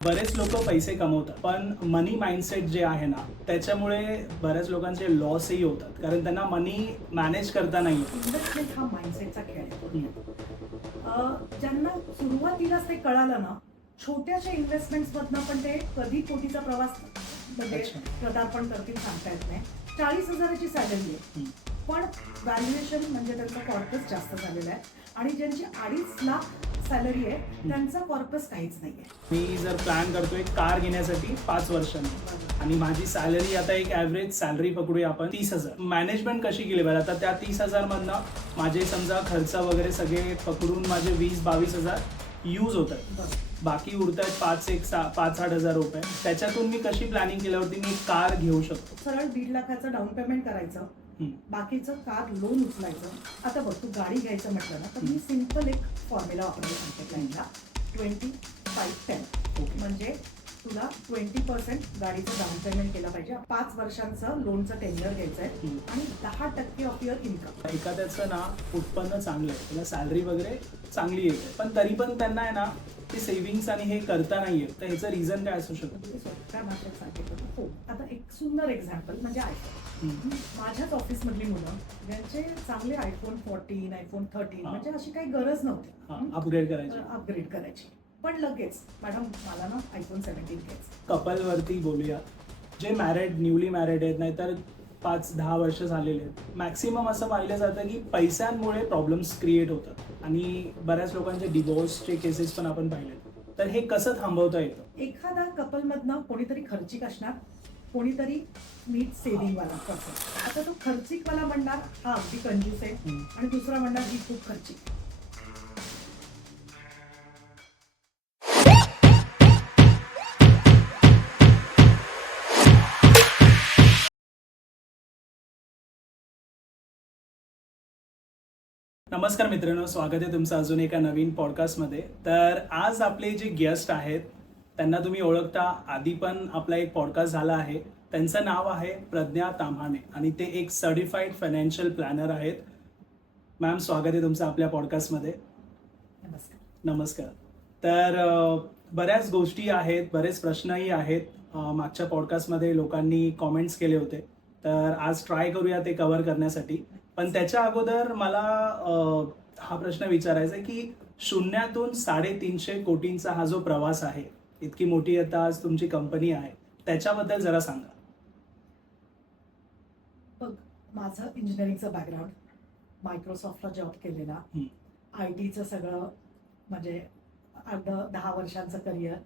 बरेच लोक पैसे कमवतात, पण मनी माइंडसेट जे आहे ना, त्याच्यामुळे बऱ्याच लोकांचे लॉसही होतात, कारण त्यांना मनी मॅनेज करता नाही येत. इन्व्हेस्टमेंट हा माइंडसेटचा खेळ आहे थोडक्यात. ज्यांना सुरुवातीलाच ते कळालं ना, छोट्याशा इन्व्हेस्टमेंट्समधनं पण ते कधी कोटीचा प्रवास म्हणजे अच्छा. पदार्पण करतील सांगता येत नाही. 40,000ची सॅलरी आहे, पण व्हॅल्युएशन म्हणजे त्यांचा कॉर्पस जास्त झालेला आहे आणि ज्यांची 2.5 लाख सॅलरी आहे त्यांचा कॉर्पस काहीच नाही आहे. मी जर प्लॅन करतोय कार घेण्यासाठी 5 वर्षांनी आणि माझी सॅलरी आता एक ॲव्हरेज सॅलरी पकडूया आपण 30,000. मॅनेजमेंट कशी केली बरं? आता त्या 30,000 मधनं माझे समजा खर्च वगैरे सगळे पकडून माझे 20-22,000 यूज होत आहेत. बाकी उरतात 5-8,000 रुपये. त्याच्यातून मी कशी प्लॅनिंग केल्यावरती मी कार घेऊ शकतो? सरळ 1.5 लाखाचं डाऊन पेमेंट करायचं, बाकीचं कार लोन उचलायचं. आता बघ, तू गाडी घ्यायचं म्हटलं ना, तर मी सिंपल एक फॉर्म्युला वापरायला सांगते क्लायंटला. 25-10 म्हणजे तुला 20% गाडीचं डाऊन पेमेंट केलं पाहिजे. 5 वर्षांचं लोनचं टेन्युअर घ्यायचं आहे आणि 10% ऑफ युअर इन्कम. एखाद्याचं ना उत्पन्न चांगलं आहे, त्याला सॅलरी वगैरे चांगली येते, पण तरी पण त्यांना आहे ना ते सेव्हिंग्स आणि हे करता नाही येत. तर ह्याचं रिझन काय असू शकतं? सोप्या भाषेत सांगितलं हो. आता एक सुंदर एक्झाम्पल म्हणजे आयफोन. माझ्याच ऑफिसमधली मुलं ज्यांचे चांगले iPhone 14, iPhone 13 म्हणजे अशी काही गरज नव्हती अपग्रेड करायची, पण लगेच मॅडम मला ना iPhone 17 घ्यायचं. कपल वरती बोलूया, जे न्यूली मॅरिड आहेत, नाहीतर 5-10 वर्ष झालेले आहेत, मॅक्सिमम असं पाहिलं जातं की पैशांमुळे प्रॉब्लेम्स क्रिएट होतात आणि बऱ्याच लोकांचे डिवोर्सचे केसेस पण आपण पाहिले. तर हे कसं थांबवता येतं? एखादा कपलमधनं कोणीतरी खर्चिक असणार, कोणीतरी नीट सेव्हिंग वाला पर्सन. आता तो खर्चिक वाला म्हणणार हा अगदी कंजूस आहे आणि दुसरा म्हणणार ही खूप खर्चिक. नमस्कार मित्रांनो, स्वागत आहे तुमचं अजून एका नवीन पॉडकास्टमध्ये. तर आज आपले जे गेस्ट आहेत त्यांना तुम्ही ओळखता, आधी पण आपला एक पॉडकास्ट झाला आहे. त्यांचं नाव आहे प्रज्ञा ताम्हाणे आणि ते एक सर्टिफाईड फायनान्शियल प्लॅनर आहेत. मॅम, स्वागत आहे तुमचं आपल्या पॉडकास्टमध्ये. नमस्कार. नमस्कार. तर बऱ्याच गोष्टी आहेत, बरेच प्रश्नही आहेत. मागच्या पॉडकास्टमध्ये लोकांनी कॉमेंट्स केले होते, तर आज ट्राय करूया ते कव्हर करण्यासाठी. पण त्याच्या अगोदर मला हा प्रश्न विचारायचा आहे की शून्यातून 350 कोटींचा हा जो प्रवास आहे, इतकी मोठी आता आज तुमची कंपनी आहे, त्याच्याबद्दल जरा सांगा. बघ, माझं इंजिनिअरिंगचं बॅकग्राऊंड, मायक्रोसॉफ्टला जॉब केलेला, IT चं सगळं म्हणजे 10 वर्षांचं करिअर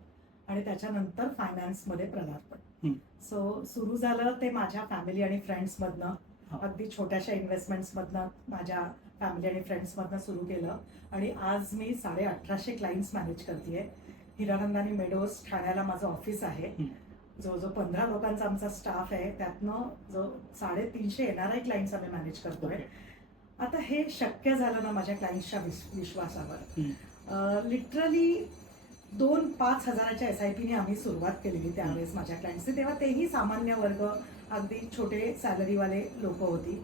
आणि त्याच्यानंतर फायनान्समध्ये पदार्पण. सो सुरू झालं ते माझ्या फॅमिली आणि फ्रेंड्समधनं, अगदी छोट्याशा इन्व्हेस्टमेंट्समधनं माझ्या फॅमिली आणि फ्रेंड्समधनं सुरू केलं आणि आज मी 1850 क्लायंट्स मॅनेज करते. हिरानंदानी मेडोज ठाण्याला माझं ऑफिस आहे. जो 15 लोकांचा आमचा स्टाफ आहे, त्यातनं जो 350 NRI क्लायंट्स आम्ही मॅनेज करतोय. आता हे शक्य झालं ना माझ्या क्लायंट्सच्या विश्वासावर. लिटरली 2-5 हजाराच्या SIP आम्ही सुरुवात केलेली त्यावेळेस माझ्या क्लायंट्सने. तेव्हा तेही सामान्य वर्ग, अगदी छोटे सॅलरीवाले लोक होती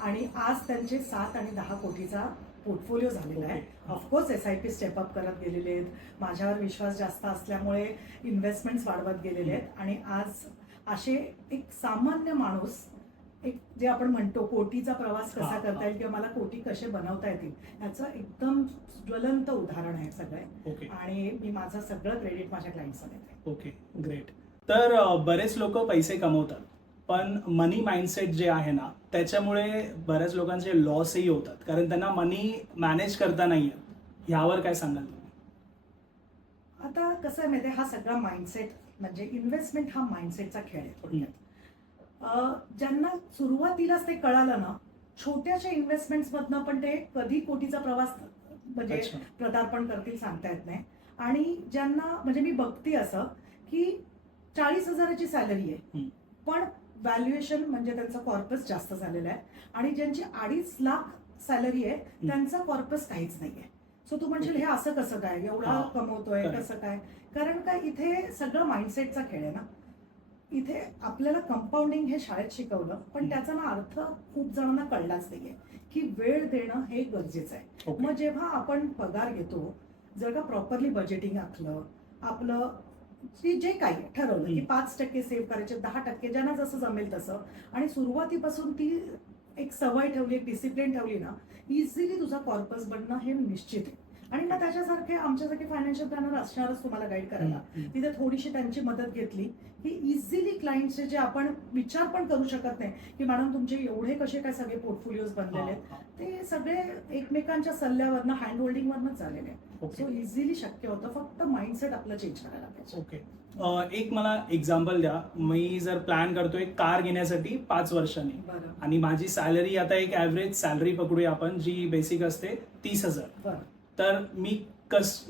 आणि आज त्यांचे 7 आणि 10 कोटीचा पोर्टफोलिओ झालेला आहे. ऑफकोर्स SIP स्टेपअप करत गेलेले आहेत, माझ्यावर विश्वास जास्त असल्यामुळे इन्व्हेस्टमेंट्स वाढवत गेलेले आहेत आणि आज असे एक सामान्य माणूस, एक जे आपण म्हणतो कोटीचा प्रवास कसा करता येईल किंवा मला कोटी कसे बनवता येतील, याचं एकदम ज्वलंत उदाहरण आहे सगळे. आणि मी माझं सगळं क्रेडिट माझ्या क्लायंट्सला देते. Okay, great. तर बरेच लोक पैसे कमवतात, पण मनी माइंडसेट जे आहे ना, त्याच्यामुळे बऱ्याच लोकांचे लॉसही होतात, कारण त्यांना मनी मॅनेज करता नाही येत. ह्यावर काय सांगाल तुम्ही? आता कसं आहे माहिती आहे, हा सगळा माइंडसेट म्हणजे इन्व्हेस्टमेंट हा माइंडसेटचा खेळ आहे थोडक्यात. ज्यांना सुरुवातीलाच ते कळालं ना, छोट्याशा इन्व्हेस्टमेंट्समधनं पण ते कधी कोटीचा प्रवास म्हणजे पदार्पण करतील सांगता येत नाही. आणि ज्यांना म्हणजे मी बघते असं की 40,000ची सॅलरी आहे, पण व्हॅल्युएशन म्हणजे त्यांचा कॉर्पस जास्त झालेला आहे आणि ज्यांची 2.5 लाख सॅलरी आहे त्यांचा कॉर्पस काहीच नाहीये. सो तू म्हणशील हे असं कसं काय, एवढा कमवतोय कसं काय? कारण काय, इथे सगळं माइंडसेटचा खेळ आहे ना. इथे आपल्याला कंपाऊंडिंग हे शाळेत शिकवलं, पण त्याचा ना अर्थ खूप जणांना कळलाच नाहीये की वेळ देणं हे गरजेचं आहे. मग जेव्हा आपण पगार घेतो, जर का प्रॉपरली बजेटिंग आखलं, आपलं जे काही ठरवलं की हम्म. 5% सेव्ह करायचे, 10%, ज्यांना जसं जमेल तसं, आणि सुरुवातीपासून ती एक सवय ठेवली, एक डिसिप्लिन ठेवली ना, इझिली तुझा कॉर्पस बनणं हे निश्चित आहे. आणि मग त्याच्यासारखे आमच्यासारखे फायनान्शियल प्लॅनर असणारच तुम्हाला गाईड करायला. तिथे थोडीशी त्यांची मदत घेतली की इझिली क्लायंटचे जे आपण विचार पण करू शकत नाही की मॅडम तुमचे एवढे कसे काय सगळे पोर्टफोलिओज बनलेले आहेत, ते सगळे एकमेकांच्या सल्ल्यावरनं, हँड होल्डिंगवरनं चाललेले आहेत. ओके सो इझिली शक्य होतं, फक्त माइंडसेट आपलं चेंज करायला पाहिजे. ओके. एक मला एक्झाम्पल द्या. मी जर प्लॅन करतोय कार घेण्यासाठी 5 वर्षांनी, बरं आणि माझी सॅलरी आता एक ॲव्हरेज सॅलरी पकडूया आपण, जी बेसिक असते 30,000. बरं तर मी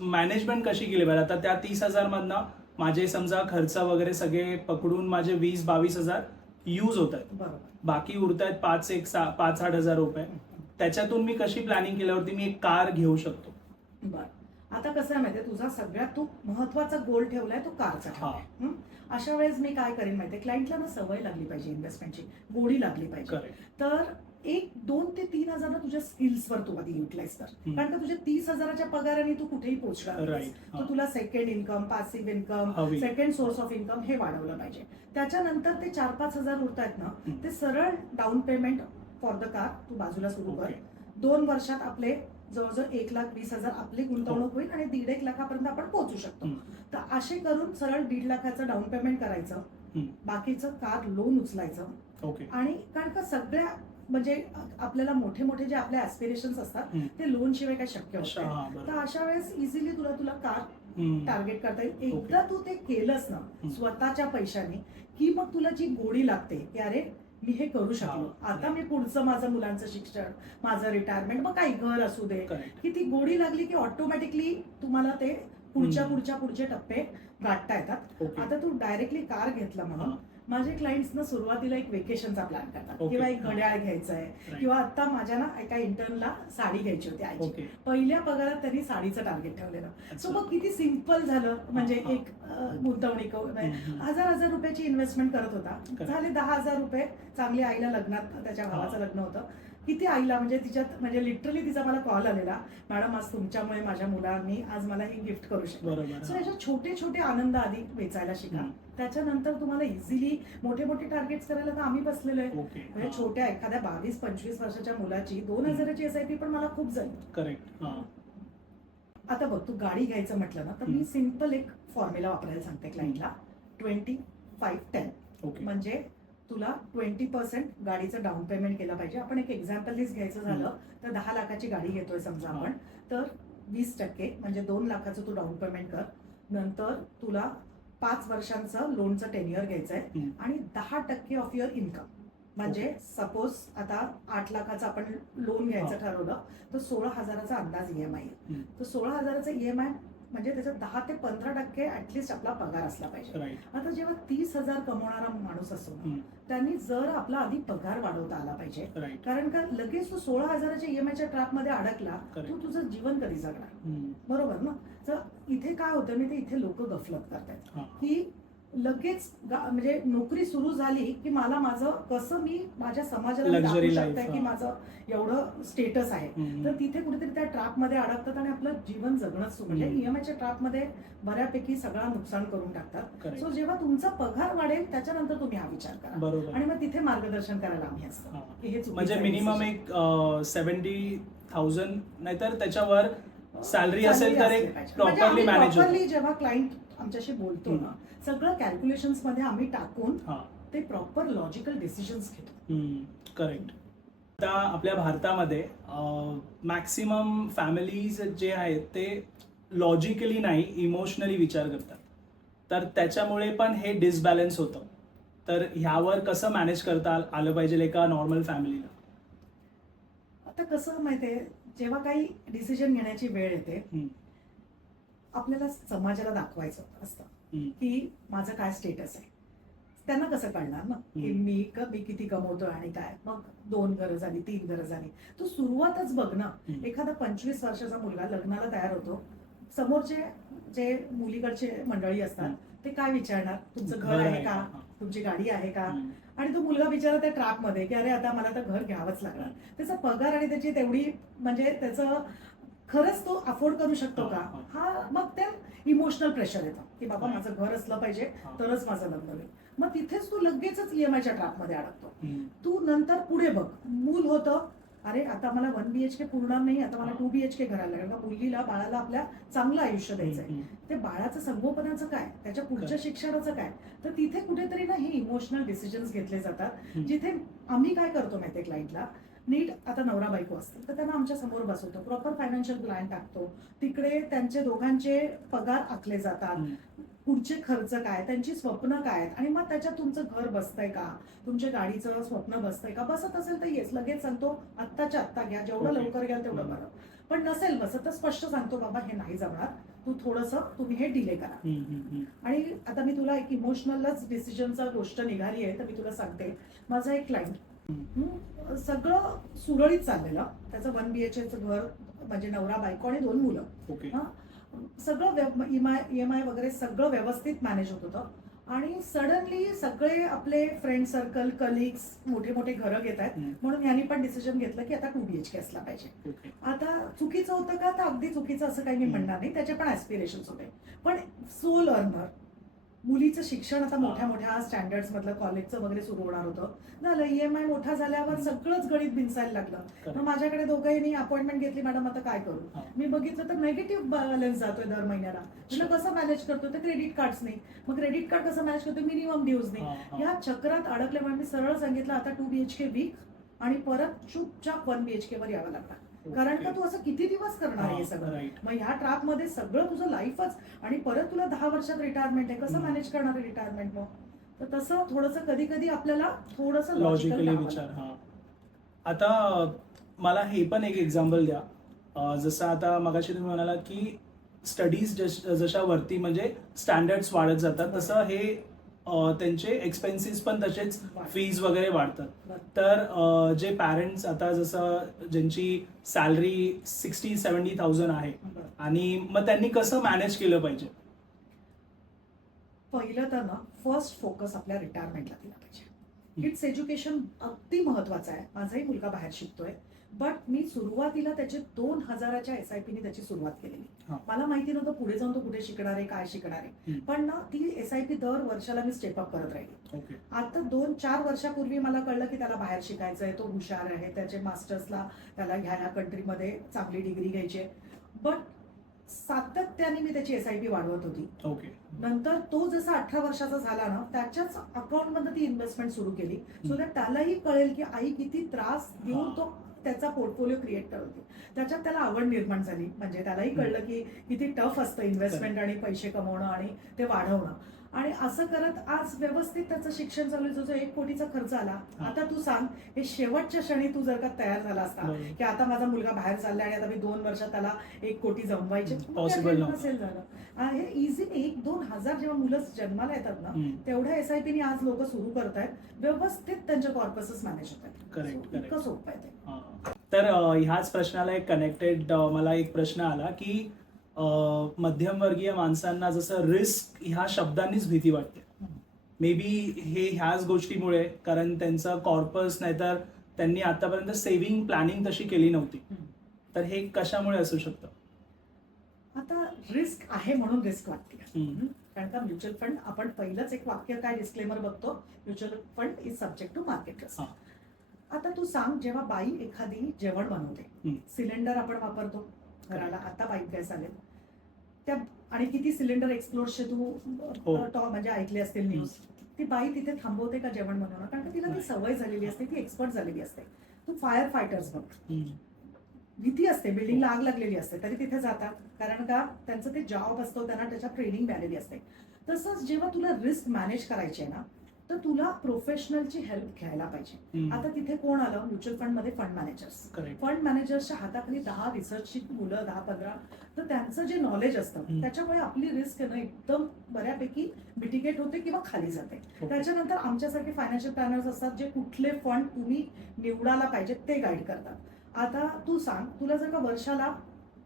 मॅनेजमेंट कशी केली पाहिजे? आता त्या 30,000 मधनं माझे समजा खर्च वगैरे सगळे पकडून माझे 20-22,000 यूज होत आहेत, बरोबर. बाकी उरत आहेत 5-8 हजार रुपये. त्याच्यातून मी कशी प्लॅनिंग केल्यावरती मी एक कार घेऊ शकतो? बरं, आता कसं आहे माहितीये, तुझा सगळ्यात तू महत्वाचा गोल ठेवलाय तो कारचा ठेवलाय. अशा वेळेस मी काय करेन माहितीये, क्लायंटला ना सवय लागली पाहिजे, इन्व्हेस्टमेंटची गोडी लागली पाहिजे. करेक्ट. तर 2 ते 3 हजार ना तुझ्या स्किल्सवर तू आधी युटिलाइज कर. कारण का तुझ्या 30,000च्या पगाराने तू कुठेही पोहोचणार नाहीस. राईट. तर तुला सेकंड इन्कम, पॅसिव्ह इन्कम, हवी. सेकंड सोर्स ऑफ इन्कम हे वाढवलं पाहिजे. त्याच्यानंतर ते 4-5 हजार उरतायत ना, ते सरळ down payment for the car तू बाजूला सुरू कर. 2 वर्षात आपले जवळजवळ 1,20,000 आपली गुंतवणूक होईल आणि 1.5 लाखापर्यंत आपण पोहोचू शकतो. तर असे करून सरळ 1.5 लाखाचं डाऊन पेमेंट करायचं, बाकीचं कार लोन उचलायचं. ओके. आणि कारण का सगळ्या म्हणजे आपल्याला मोठे मोठे जे आपले ऍस्पिरेशन्स असतात ते लोन शिवाय काय शक्य होत नाही. तर अशा वेळेस इझिली तुला कार टार्गेट करता येईल. एकदा तू ते केलंस ना स्वतःच्या पैशाने, की मग तुला जी गोडी लागते की अरे मी हे करू शकलो, आता मी पुढचं माझं मुलांचं शिक्षण, माझं रिटायरमेंट, मग काही घर असू दे, की ती गोडी लागली की ऑटोमॅटिकली तुम्हाला ते पुढचे टप्पे गाठता येतात. आता तू डायरेक्टली कार घेतला म्हणून माझे क्लायंट्स ना सुरुवातीला एक वेकेशनचा प्लॅन करतात, किंवा एक घड्याळ घ्यायचं आहे, किंवा आता माझ्या ना एका इंटर्नला साडी घ्यायची होती आईची. पहिल्या पगारात त्यांनी साडीचं टार्गेट ठेवलेलं. सो मग किती सिम्पल झालं, म्हणजे एक गुंतवणूक 1,000 रुपयाची इन्व्हेस्टमेंट करत होता, झाले 10,000 रुपये. चांगली आईला लग्नात, त्याच्या भावाचं लग्न होतं, किती आईला म्हणजे तिच्यात म्हणजे लिटरली तिचा मला कॉल आलेला, मॅडम आज तुमच्यामुळे माझ्या मुलांनी आज मला ही गिफ्ट करू शकतो. सो याचे छोटे छोटे आनंद आधी वेचायला शिका, त्याच्यानंतर तुम्हाला इझिली मोठे मोठे टार्गेट्स करायला तर आम्ही बसलेलो आहे. म्हणजे छोट्या एखाद्या 22-25 वर्षाच्या मुलाची 2,000ची SIP पण मला खूप झाली. करेक्ट. आता बघ, तू गाडी घ्यायचं म्हटलं ना, तर मी सिम्पल एक फॉर्म्युला वापरायला सांगते क्लायंटला, 25-10. म्हणजे तुला 20% गाडीचं डाऊन पेमेंट केलं पाहिजे. आपण एक एक्झाम्पल लिस्ट घ्यायचं झालं तर 10 लाखाची गाडी घेतोय समजा आपण, तर 20% म्हणजे 2 लाखाचं तू डाऊन पेमेंट कर. नंतर तुला 5 वर्षांचं लोनचं टेन्युअर घ्यायचंय आणि 10% ऑफ युअर इन्कम. म्हणजे सपोज आता 8 लाखाचं आपण लोन घ्यायचं ठरवलं, तर 16,000चा अंदाज EMI आहे. तर 16,000चा EMI म्हणजे त्याच्यात 10 ते 15% ऍटलिस्ट आपला पगार असला पाहिजे. आता जेव्हा 30,000 कमवणारा माणूस असतो ना, त्यांनी जर आपला आधी पगार वाढवता आला पाहिजे. कारण का लगेच तू 16,000च्या EMIच्या ट्रॅप मध्ये अडकला, तू तुझं जीवन कधी जगणार? बरोबर ना? तर इथे काय होतं मी ते इथे लोक गफलत करतात की लगेच म्हणजे नोकरी सुरू झाली की मला माझं कसं मी माझ्या समाजाला दाखवू शकते की माझं एवढं स्टेटस आहे. तर तिथे कुठेतरी त्या ट्रॅप मध्ये अडकतात आणि आपलं जीवन जगणंच म्हणजे EMIच्या ट्रॅप मध्ये बऱ्यापैकी सगळं नुकसान करून टाकतात. सो जेव्हा तुमचा पगार वाढेल त्याच्यानंतर तुम्ही हा विचार करा, आणि मग तिथे मार्गदर्शन करायला आम्ही असतो की हे म्हणजे मिनिमम एक 70,000 नाहीतर त्याच्यावर सॅलरी असेल तर एक प्रॉपरली मॅनेज होतं. जेव्हा क्लायंट आमच्याशी बोलतो ना, सगळं कॅल्क्युलेशन्स मध्ये आम्ही टाकून ते प्रॉपर लॉजिकल डिसिजन्स घेतो. करेक्ट. आता आपल्या भारतामध्ये मॅक्सिमम फॅमिलीज जे आहेत ते लॉजिकली नाही, इमोशनली विचार करतात, तर त्याच्यामुळे पण हे डिसबॅलन्स होतं. तर ह्यावर कसं मॅनेज करता आलं पाहिजे एका नॉर्मल फॅमिलीला? आता कसं माहितीये, जेव्हा काही डिसिजन घेण्याची वेळ येते, आपल्याला समाजाला दाखवायचं असतं की माझं काय स्टेटस आहे. त्यांना कसं कळणार ना की मी किती कमवतोय आणि काय. मग 2 घरं झाली, 3 घरं झाली, तू सुरुवातच बघ ना. एखादा 25 वर्षाचा मुलगा लग्नाला तयार होतो, समोरचे जे मुलीकडचे मंडळी असतात ते काय विचारणार, तुमचं घर आहे का, तुमची गाडी आहे का. आणि तो मुलगा बिचारा त्या ट्रॅप मध्ये की अरे आता मला तर घर घ्यावंच लागणार. त्याचा पगार आणि त्याची तेवढी म्हणजे त्याचं खरंच तो अफोर्ड करू शकतो का, हा मग त्या इमोशनल प्रेशर येतं की बाबा हा. माझं घर असलं पाहिजे हा. तरच माझं लग्न होईल. मग तिथेच तू लगेचच ईएमआयच्या ट्रॅपमध्ये अडकतो. हम्म. तू नंतर पुढे बघ, मूल होतं, अरे आता मला 1 BHK पुरणार नाही, आता मला हा. 2 BHK घराला लागेल. मग मुलीला बाळाला आपल्या चांगलं आयुष्य द्यायचंय. हम्म. ते बाळाचं संगोपनाचं काय, त्याच्या पुढच्या Correct. शिक्षणाचं काय, तर तिथे कुठेतरी ना हे इमोशनल डिसिजन्स घेतले जातात. हम्म. जिथे आम्ही काय करतो माहितीये, क्लायंटला नीट आता नवरा बायको असतील तर त्यांना आमच्या समोर बसवतो, प्रॉपर फायनान्शियल प्लॅन टाकतो, तिकडे त्यांचे दोघांचे पगार आखले जातात, हम्म. पुढचे खर्च काय, त्यांची स्वप्न काय आहेत, आणि मग त्याच्यात तुमचं घर बसतंय का, तुमच्या गाडीचं स्वप्न बसतंय का. बसत असेल तर येस लगेच सांगतो आत्ताच्या आत्ता घ्या, जेवढं Okay. लवकर घ्याल तेवढं हम्म. बरं. पण नसेल बसत तर स्पष्ट सांगतो, बाबा हे नाही जमणार, तू थोडंसं तुम्ही हे डिले करा. हम्म. हम्म. आणि आता मी तुला एक इमोशनलच डिसिजनचा गोष्ट निघाली आहे तर मी तुला सांगते. माझा एक क्लायंट, सगळं सुरळीत चाललेलं, त्याचं 1 BHKचं घर, म्हणजे नवरा बायको आणि 2 मुलं. ओके. हा, सगळं EMI वगैरे सगळं व्यवस्थित मॅनेज होत होतं. आणि सडनली सगळे आपले फ्रेंड सर्कल, कलिग्स मोठे मोठे घरं घेत आहेत, हम्म. म्हणून यांनी पण डिसिजन घेतलं की आता 2 BHK असला पाहिजे. ओके. आता चुकीचं होतं का, तर अगदी चुकीचं असं काही मी म्हणणार नाही, त्याचे पण ऍस्पिरेशन्स होते. पण सो लर्नर, मुलीचं शिक्षण आता मोठ्या मोठ्या स्टँडर्ड्स मधलं कॉलेजचं वगैरे सुरू होणार होतं. झालं EMI मोठा झाल्यावर सगळंच गणित भिनसायला लागलं. Correct. मग माझ्याकडे दोघंही अपॉइंटमेंट घेतली, मॅडम आता काय करू. हा. मी बघितलं तर नेगेटिव्ह बॅलन्स जातोय दर महिन्याला. म्हटलं कसं मॅनेज करतो, तर क्रेडिट कार्ड्स नाही. मग क्रेडिट कार्ड कसं मॅनेज करतो, मिनिमम ड्यूज नाही. हा. हा. या चक्रात अडकल्यामुळे मी सरळ सांगितलं आता 2 BHK वीक, आणि परत चुपचाप 1 BHK वर यावं लागतं. कारण का तू असं किती दिवस करणार आहे हे सगळं. राईट. मग ह्या ट्रॅप मध्ये सगळं तुझं लाईफच, आणि परत तुला 10 वर्षात रिटायरमेंट आहे, कसं हम्म. मॅनेज करणार आहे रिटायरमेंट. मग तर तसं थोडंसं कधी कधी आपल्याला थोडंसं लॉजिकली विचार. हा. आता मला हे पण एक एक्झाम्पल द्या. जसं आता मगाशी तुम्ही म्हणाला की स्टडीज जशा वरती म्हणजे स्टँडर्ड्स वाढत जातात, तसं हे त्यांचे एक्सपेन्सेस पण तसेच फीज वगैरे वाढतात. तर जे पॅरेंट्स आता जसं ज्यांची सॅलरी 60-70,000 आहे, आणि मग त्यांनी कसं मॅनेज केलं पाहिजे. पहिलं तर ना फर्स्ट फोकस आपल्या रिटायरमेंटला दिला पाहिजे. किड्स एज्युकेशन अगदी महत्वाचं आहे. माझाही मुलगा बाहेर शिकतोय, बट मी सुरुवातीला त्याचे 2,000च्या SIP ने त्याची सुरुवात केलेली. हा. मला माहिती नव्हतं पुढे जाऊन तो कुठे शिकणार आहे, काय शिकणार आहे. पण ना ती SIP दर वर्षाला मी स्टेप अप करत राहिली. ओके. आता 2-4 वर्षापूर्वी मला कळलं की त्याला बाहेर शिकायचं आहे, तो हुशार आहे, त्याचे मास्टर्सला त्याला ह्या कंट्रीमध्ये चांगली डिग्री घ्यायची आहे. बट सातत्याने मी त्याची SIP वाढवत होती. ओके. नंतर तो जसा 18 वर्षाचा झाला ना, त्याच्याच अकाउंटमध्ये ती इन्व्हेस्टमेंट सुरू केली, सो दॅट त्यालाही कळेल की आई किती त्रास देऊन तो त्याचा पोर्टफोलिओ क्रिएट करत होती. त्याच्यात त्याला आवड निर्माण झाली, म्हणजे त्यालाही कळलं की किती टफ असतं इन्व्हेस्टमेंट आणि पैसे कमवणं आणि ते वाढवणं. आणि असं करत आज व्यवस्थित त्याचं शिक्षण चालू आहे. जो 1 कोटीचा खर्च आला. आता तू सांग, हे शेवटच्या क्षणी तू जर का तयार झाला असता की आता माझा मुलगा बाहेर चाललाय आणि आता मी 2 वर्षात त्याला 1 कोटी जमवायचे, पॉसिबल नसेल झालं. हे इझिली 1-2 हजार जेव्हा मुलं जन्माला येतात ना, तेवढ्या SIP ने आज लोक सुरू करतायत, व्यवस्थित त्यांचे कॉर्पसेस मॅनेज होत आहेत. करेक्ट. इतकं सोपं आहे ते. तर ह्याच प्रश्नाला एक कनेक्टेड मला एक प्रश्न आला की मध्यमवर्गीय माणसांना जसं रिस्क ह्या शब्दांनीच भीती वाटते. मे बी हे ह्याच गोष्टीमुळे, कारण त्यांचं कॉर्पस नाहीतर त्यांनी आतापर्यंत सेव्हिंग प्लॅनिंग तशी केली नव्हती. तर हे कशामुळे असू शकतं. आता रिस्क आहे म्हणून रिस्क वाटते. कारण का म्युच्युअल फंड, आपण पहिलंच एक वाक्य काय डिस्क्लेमर बघतो, mutual fund is subject to market risk. आता तू सांग, जेव्हा बाई एखादी जेवण बनवते, सिलेंडर आपण वापरतो घराला, आता पाईप गॅस आले त्या, आणि किती सिलेंडर एक्सप्लोर्सचे तू म्हणजे ऐकले असतील न्यूज. ती बाई तिथे थांबवते का जेवण बनवणं, कारण का तिला ती सवय झालेली असते, ती एक्सपर्ट झालेली असते. तू फायर फायटर्स बघ, भीती असते, बिल्डिंगला आग लागलेली असते तरी तिथे जातात, कारण का त्यांचं ते जॉब असतो, त्यांना त्याच्या ट्रेनिंग मिळालेली असते. तसंच जेव्हा तुला रिस्क मॅनेज करायची आहे ना, तर तुला प्रोफेशनलची हेल्प घ्यायला पाहिजे. आता तिथे कोण आलं, म्युच्युअल फंड मध्ये फंड मॅनेजर्स. फंड मॅनेजर्सच्या हाताखाली 10 रिसर्चची मुलं, 10-15, तर त्यांचं जे नॉलेज असतं त्याच्यामुळे आपली रिस्क ना एकदम बऱ्यापैकी मिटिगेट होते किंवा खाली जाते. त्याच्यानंतर आमच्यासारखे फायनान्शियल प्लॅनर्स असतात, जे कुठले फंड तुम्ही निवडायला पाहिजे ते गाईड करतात. आता तू सांग, तुला जर का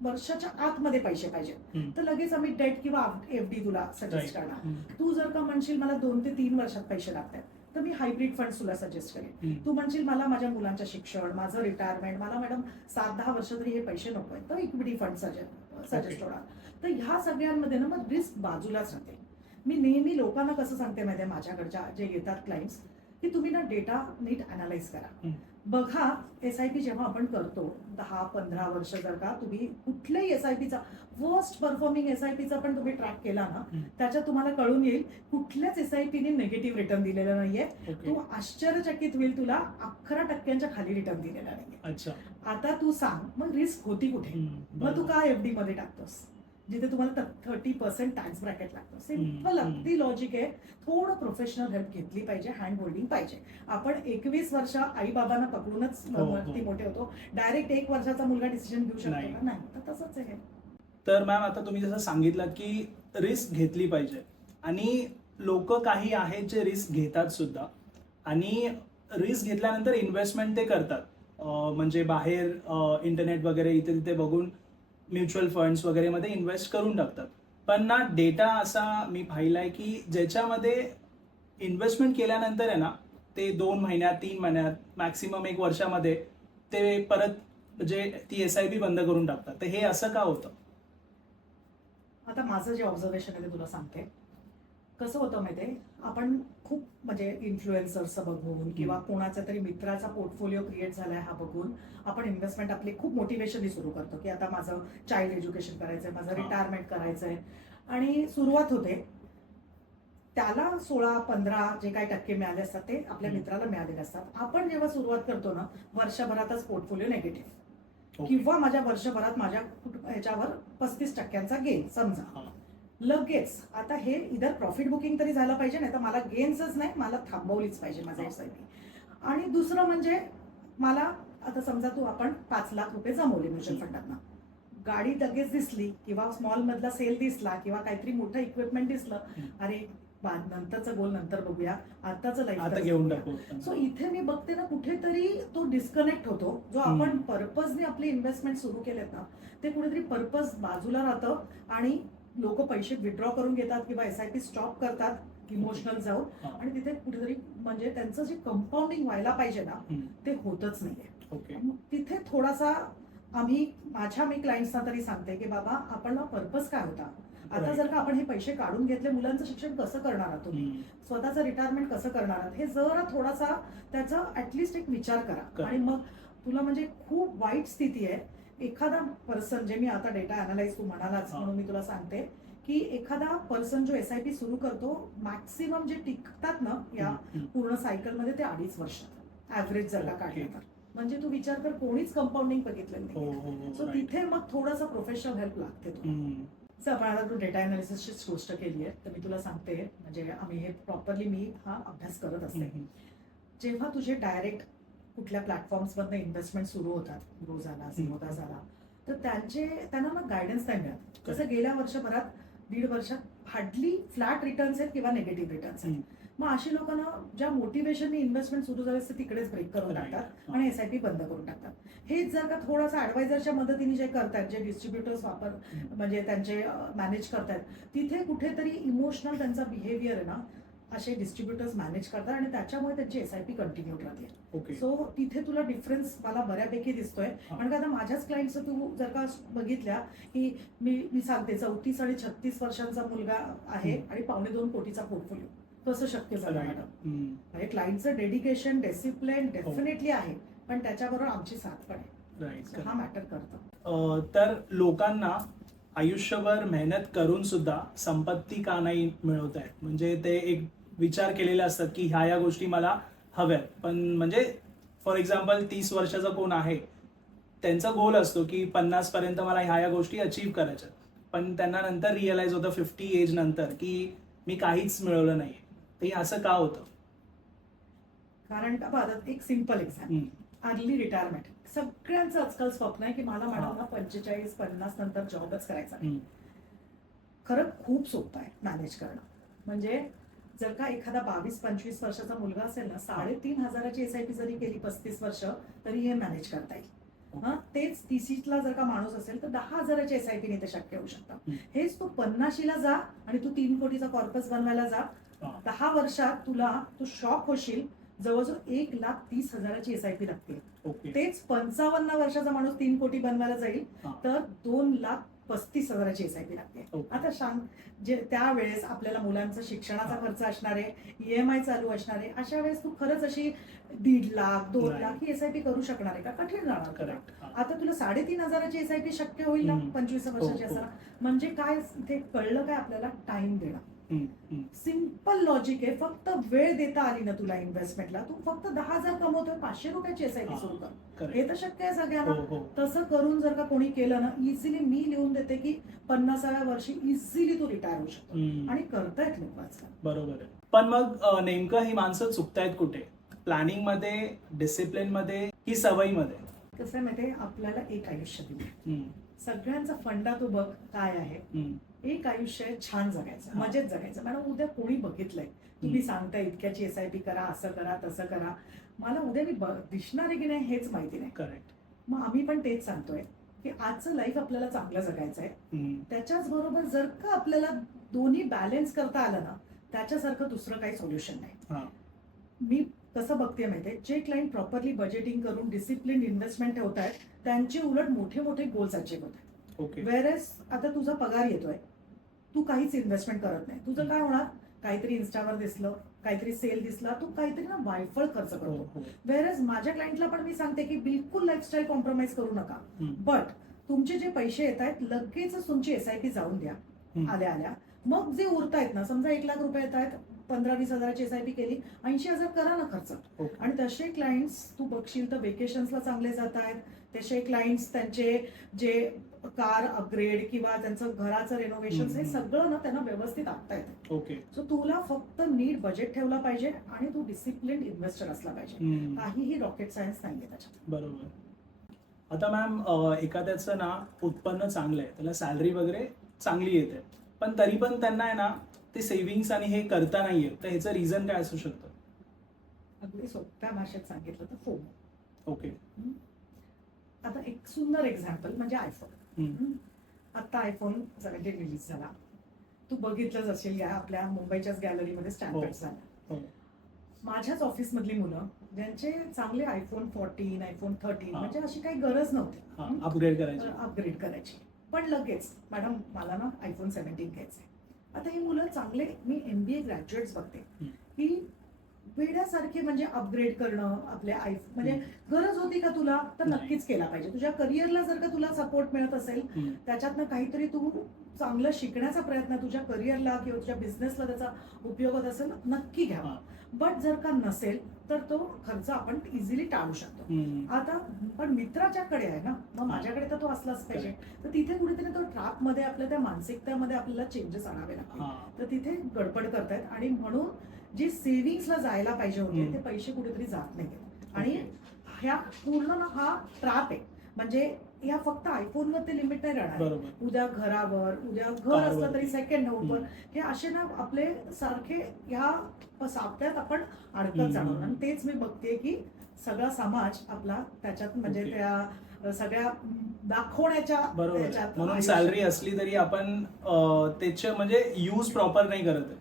वर्षाच्या आतमध्ये पैसे पाहिजे, तर लगेच आम्ही डेट किंवा FD तुला सजेस्ट करणार. तू जर का म्हणशील मला 2 ते 3 वर्षात पैसे लागतात, तर मी हायब्रिड फंड तुला सजेस्ट करेन. तू म्हणशील मला माझ्या मुलांचं शिक्षण, माझं रिटायरमेंट, मला मॅडम 7-10 वर्ष तरी हे पैसे नको आहेत, तर इक्विटी फंड सजेस्ट होणार. तर ह्या सगळ्यांमध्ये ना मग रिस्क बाजूलाच राहते. मी नेहमी लोकांना कसं सांगते माहिती आहे, माझ्याकडच्या जे येतात क्लायंट्स, की तुम्ही ना डेटा नीट अनालाइज करा. बघा, SIP जेव्हा आपण करतो 10-15 वर्ष, जर का तुम्ही कुठल्याही SIPचा वर्स्ट परफॉर्मिंग SIPचा पण तुम्ही ट्रॅक केला ना, त्याच्यात तुम्हाला कळून येईल कुठल्याच SIPने निगेटिव्ह रिटर्न दिलेलं नाहीये. तू आश्चर्यचकित होईल, तुला 11% खाली रिटर्न दिलेला नाहीये. अच्छा. आता तू सांग, मग रिस्क होती कुठे? मग तू का FD मध्ये टाकतोस जिथे तुम्हाला 30% टॅक्स ब्रॅकेट लागतो? सिंपल अगदी लॉजिक आहे. थोडं प्रोफेशनल हेल्प घेतली पाहिजे, हँड होल्डिंग पाहिजे. आपण 21 वर्ष आई बाबांना पकडूनच वरती मोठे होतो. डायरेक्ट 1 वर्षाचा मुलगा डिसिजन घेऊ शकतो का? नाही. तर तसंच आहे. तर मॅम, आता तुम्ही जसं सांगितलं की रिस्क घेतली पाहिजे, आणि लोक काही आहेत जे रिस्क घेतात सुद्धा, आणि रिस्क घेतल्यानंतर इन्व्हेस्टमेंट ते करतात. म्हणजे बाहेर इंटरनेट वगैरे इथे तिथे बघून म्युच्युअल फंड्स वगैरे मध्ये इन्व्हेस्ट करून टाकतात. पण ना, डेटा असा मी पाहिलाय की ज्याच्यामध्ये इन्व्हेस्टमेंट केल्यानंतर आहे ना, ते 2 महिन्यात, 3 महिन्यात, मॅक्सिमम 1 वर्षामध्ये ते परत जे ती SIP बंद करून टाकतात. तर हे असं का होतं? आता माझं जे ऑब्झर्वेशन आहे ते तुला सांगते. कसं होतं माहितीये, आपण खूप म्हणजे इन्फ्लुएन्सर्स बघून किंवा कोणाचा तरी मित्राचा पोर्टफोलिओ क्रिएट झालाय हा बघून आपण इन्व्हेस्टमेंट आपली खूप मोटिवेशनली सुरू करतो, की आता माझं चाइल्ड एज्युकेशन करायचंय, माझं रिटायरमेंट करायचंय, आणि सुरुवात होते. त्याला 16-15 जे काही टक्के मिळाले असतात ते आपल्या मित्राला मिळालेले असतात. आपण जेव्हा सुरुवात करतो ना, वर्षभरातच पोर्टफोलिओ नेगेटिव्ह, किंवा माझ्या वर्षभरात माझ्या ह्याच्यावर 35% गेन समजा, लगेच आता हे इधर प्रॉफिट बुकिंग तरी झालं पाहिजे, नाही तर मला गेन्सच नाही, मला थांबवलीच पाहिजे माझं SIP. आणि दुसरं म्हणजे मला आता समजा आपण 5 लाख रुपये जमवले म्युच्युअल फंडात, गाडी लगेच दिसली किंवा स्मॉल मधला सेल दिसला किंवा काहीतरी मोठं इक्विपमेंट दिसलं, अरे नंतरचं गोल नंतर बघूया, आताचं लाईफ घेऊन टाकू. सो इथे मी बघते ना, कुठेतरी तो डिस्कनेक्ट होतो. जो आपण पर्पजने आपली इन्व्हेस्टमेंट सुरू केलेत ना, ते कुठेतरी पर्पज बाजूला राहतं, आणि लोक पैसे विड्रॉ करून घेतात किंवा SIP स्टॉप करतात इमोशनल जाऊन, आणि तिथे कुठेतरी म्हणजे त्यांचं जे कंपाऊंडिंग व्हायला पाहिजे ना, ते होतच नाहीये. तिथे थोडासा मी क्लायंट्सना तरी सांगते की बाबा, आपला पर्पज काय होता? आता जर का आपण हे पैसे काढून घेतले, मुलांचं शिक्षण कसं करणार आहात तुम्ही, स्वतःचं रिटायरमेंट कसं करणार आहात, हे जरा थोडासा त्याचा ऍटलिस्ट एक विचार करा. आणि मग तुला म्हणजे खूप वाईट स्थिती आहे, एखादा पर्सन, जे मी आता डेटा अनालाइज तू म्हणालाच म्हणून मी तुला सांगते, की एखादा पर्सन जो SIP सुरू करतो, मॅक्सिमम जे टिकतात ना या पूर्ण सायकलमध्ये, ते 2.5 वर्ष ऍव्हरेज जर का काढलं तर. म्हणजे तू विचार कर, कोणीच कंपाऊंडिंग बघितलेलं नाही. सो तिथे मग थोडासा प्रोफेशनल हेल्प लागते. आपण आता तू डेटा अनालिसिसची गोष्ट केली आहे, तर मी तुला सांगते, म्हणजे हे प्रॉपरली मी हा अभ्यास करत असते. जेव्हा तुझे डायरेक्ट कुठल्या प्लॅटफॉर्म्समधनं इन्व्हेस्टमेंट सुरू होतात, ग्रो झाला, सिमोदा झाला, तर त्यांना मग गायडन्स नाही मिळत. जसं गेल्या वर्षभरात, 1.5 वर्षात हार्डली फ्लॅट रिटर्न्स आहेत किंवा निगेटिव्ह रिटर्न्स आहेत. मग अशी लोकांना ज्या मोटिवेशनने इन्व्हेस्टमेंट सुरू झाले असते तिकडेच ब्रेक करून टाकतात आणि SIP बंद करून टाकतात. हेच जर का थोडासा ऍडवायझरच्या मदतीने जे करतात, जे डिस्ट्रीब्युटर्स म्हणजे त्यांचे मॅनेज करतात, तिथे कुठेतरी इमोशनल त्यांचा बिहेवियर आहे ना, असे डिस्ट्रीब्युटर्स मॅनेज करतात, आणि त्याच्यामुळे त्यांची SIP कंटिन्यू राहते. सो तिथे तुला डिफरन्स मला बऱ्यापैकी दिसतोय. कारण का आता माझ्याच क्लायंटचं तू जर का बघितल्या, की मी सांगते 34 आणि 36 वर्षांचा मुलगा आहे आणि 2.25 कोटीचा पोर्टफोलिओ, कसं शक्य झालं मॅडम? म्हणजे क्लायंटचं डेडिकेशन, डिसिप्लिन डेफिनेटली आहे, पण त्याच्याबरोबर आमची साथ पण आहे. हा मॅटर करतो. तर लोकांना आयुष्यभर मेहनत करून सुद्धा संपत्ती का नाही मिळवत आहेत? म्हणजे ते एक विचार केलेले असतात की ह्या गोष्टी मला हव्यात, पण म्हणजे फॉर एक्झाम्पल 30 वर्षाचा कोण आहे, त्यांचा गोल असतो की 50 पर्यंत मला ह्या गोष्टी अचीव्ह करायच्या, पण त्यांना नंतर रिअलाइज होतं 50 एज नंतर की मी काहीच मिळवलं नाही. ते असं का होतं? कारण का, एक सिंपल एक्झाम्पल, अर्ली रिटायरमेंट. सगळ्यांचं आजकाल स्वप्न आहे की मला मॅडम 45-50 नंतर जॉबच करायचा नाही. खरं खूप सोपं आहे मॅनेज करणं. म्हणजे जर का एखादा 22-25 वर्षाचा मुलगा असेल ना, 3,500ची SIP जरी केली 35 वर्ष, तरी हे मॅनेज करता येईल. तेच 30ला जर का माणूस असेल तर 10,000ची SIP ने ते शक्य होऊ शकतं. हेच तू 50ला जा आणि तू 3 कोटीचा कॉर्पस बनवायला जा, 10 वर्षात तू शॉक होशील, जवळजवळ 1,30,000ची SIP लागते. तेच 55 वर्षाचा माणूस 3 कोटी बनवायला जाईल तर 2,00,000 35,000ची SIP लागते. ओके. आता सांग, जे त्यावेळेस आपल्याला मुलांचं शिक्षणाचा हा. खर्च असणार आहे, EMI चालू असणार आहे, अशा वेळेस तू खरंच अशी 1.5 लाख 2 नाही. लाख ही SIP करू शकणार आहे का? कठीण जाणार तुला. करेक्ट. आता तुला 3,500ची SIP शक्य होईल ना 25 वर्षाची हो, हो. असताना? म्हणजे काय ते कळलं काय आपल्याला? टाइम देणं. सिंपल लॉजिक आहे. फक्त वेळ देता आली ना तुला इन्व्हेस्टमेंटला, तू फक्त 10,000 कमवतोय, 500 रुपयाची SIP हा. सुरू कर. करेक्ट. हे तर शक्य आहे सगळ्यांना. हो. तसं करून जर का कोणी केलं ना, इझिली मी लिहून देते की 50व्या वर्षी इझिली तू रिटायर होऊ शकतो. आणि करतायत लोक आजकाल. बरोबर आहे. पण मग नेमकं ही माणसं चुकतायत कुठे? प्लॅनिंग मध्ये, डिसिप्लिन मध्ये की सवयीमध्ये? कसं आहे माहितीये, आपल्याला एक आयुष्य दिलं. सगळ्यांचा फंडा तू बघ काय आहे. एक आयुष्य आहे छान जगायचं, हा. मजेत जगायचं. मॅडम उद्या कोणी बघितलंय तुम्ही सांगताय इतक्याची SIP करा, असं करा, तसं करा, मला उद्या मी दिसणार आहे की नाही हेच माहिती नाही. करेक्ट. मग आम्ही पण तेच सांगतोय की आजचं लाईफ आपल्याला चांगलं जगायचं आहे. त्याच्याच बरोबर जर का आपल्याला दोन्ही बॅलन्स करता आलं ना, त्याच्यासारखं दुसरं काही सोल्युशन नाही. मी कसं बघते माहितीये, जे क्लायंट प्रॉपरली बजेटिंग करून डिसिप्लिन इन्व्हेस्टमेंट ठेवत आहेत, त्यांचे उलट मोठे मोठे गोल्स अचीव्ह होत आहेत. ओके. वेरेस आता तुझा पगार येतोय, तू काहीच इन्व्हेस्टमेंट करत नाही, तुझं काय होणार? काहीतरी इन्स्टावर दिसलं, काहीतरी सेल दिसला, तू काहीतरी ना वायफळ खर्च करतो. वेरेस माझ्या क्लायंटला पण मी सांगते की बिलकुल लाईफस्टाईल कॉम्प्रोमाइज करू नका. बट तुमचे जे पैसे येत आहेत लगेचच तुमची SIP जाऊन द्या आल्या आल्या. मग जे उरतायत ना, समजा 1 लाख रुपये येत आहेत, 15-20 हजाराची SIP केली, 80,000 करा ना खर्च. आणि तसे क्लायंट्स तू बघशील तर वेकेशन्सला चांगले जात आहेत. तसे क्लायंट्स त्यांचे जे कार अपग्रेड किंवा त्यांचं घराचं रेनोव्हेशन, हे सगळं ना त्यांना व्यवस्थित आणता येतं. ओके. सो तुला फक्त नीट बजेट ठेवला पाहिजे आणि तू डिसिप्लिन इन्व्हेस्टर असला पाहिजे. काहीही रॉकेट सायन्स नाहीये त्याच्यात. बरोबर. आता मॅम, एखाद्याचं ना उत्पन्न चांगलं आहे, त्याला सॅलरी वगैरे चांगली येते, पण तरी पण त्यांना आहे ना ते सेव्हिंग्स आणि हे करता नाही येत, तर ह्याचं रिझन काय असू शकतं? अगदी सोप्या भाषेत सांगितलं तर फोमो. ओके. आता एक सुंदर एक्झाम्पल म्हणजे आयफोन. आता आयफोन 17 रिलीज झाला, तू बघितलंच असेल, आपल्या मुंबईच्याच गॅलरीमध्ये स्टँडर्ड झाला. माझ्याच ऑफिस मधली मुलं ज्यांचे चांगले iPhone 14, iPhone 13, म्हणजे अशी काही गरज नव्हती अपग्रेड करायची, पण लगेच मॅडम मला ना iPhone 17 घ्यायचंय. आता ही मुलं चांगले, मी MBA ग्रॅज्युएट्स बघते की वेड्यासारखे म्हणजे अपग्रेड करणं आपल्या म्हणजे गरज होती का तुला? तर नक्कीच केला पाहिजे. तुझ्या करिअरला जर का तुला सपोर्ट मिळत असेल, त्याच्यातनं काहीतरी तू चांगलं शिकण्याचा प्रयत्न तुझ्या करिअरला किंवा तुझ्या बिझनेसला त्याचा उपयोग होत असेल, नक्की घ्यावा. बट जर का नसेल तर तो खर्च आपण इझिली टाळू शकतो. आता पण मित्राच्याकडे आहे ना, मग माझ्याकडे तर तो असलाच पाहिजे. तर तिथे कुठेतरी तो ट्रॅप मध्ये आपल्या त्या मानसिकतेमध्ये आपल्याला चेंजेस आणावे लागतील. तर तिथे गडबड करतायत आणि म्हणून जे सेव्हिंग्सला जायला पाहिजे होते ते पैसे कुठेतरी जात नाहीत. आणि ह्या पूर्ण ना हा ट्रॅप आहे. म्हणजे या फक्त आयफोनवर ते लिमिट नाही राहणार, उद्या घरावर, उद्या घर असलं तरी सेकंड हँडवर, हे असे ना आपले सारखे ह्या सापट्यात आपण अडकत जाणार. आणि तेच मी बघते की सगळा समाज आपला त्याच्यात म्हणजे त्या सगळ्या दाखवण्याच्या त्याच्यात, म्हणून सॅलरी असली तरी आपण त्याचे म्हणजे यूज प्रॉपर नाही करत.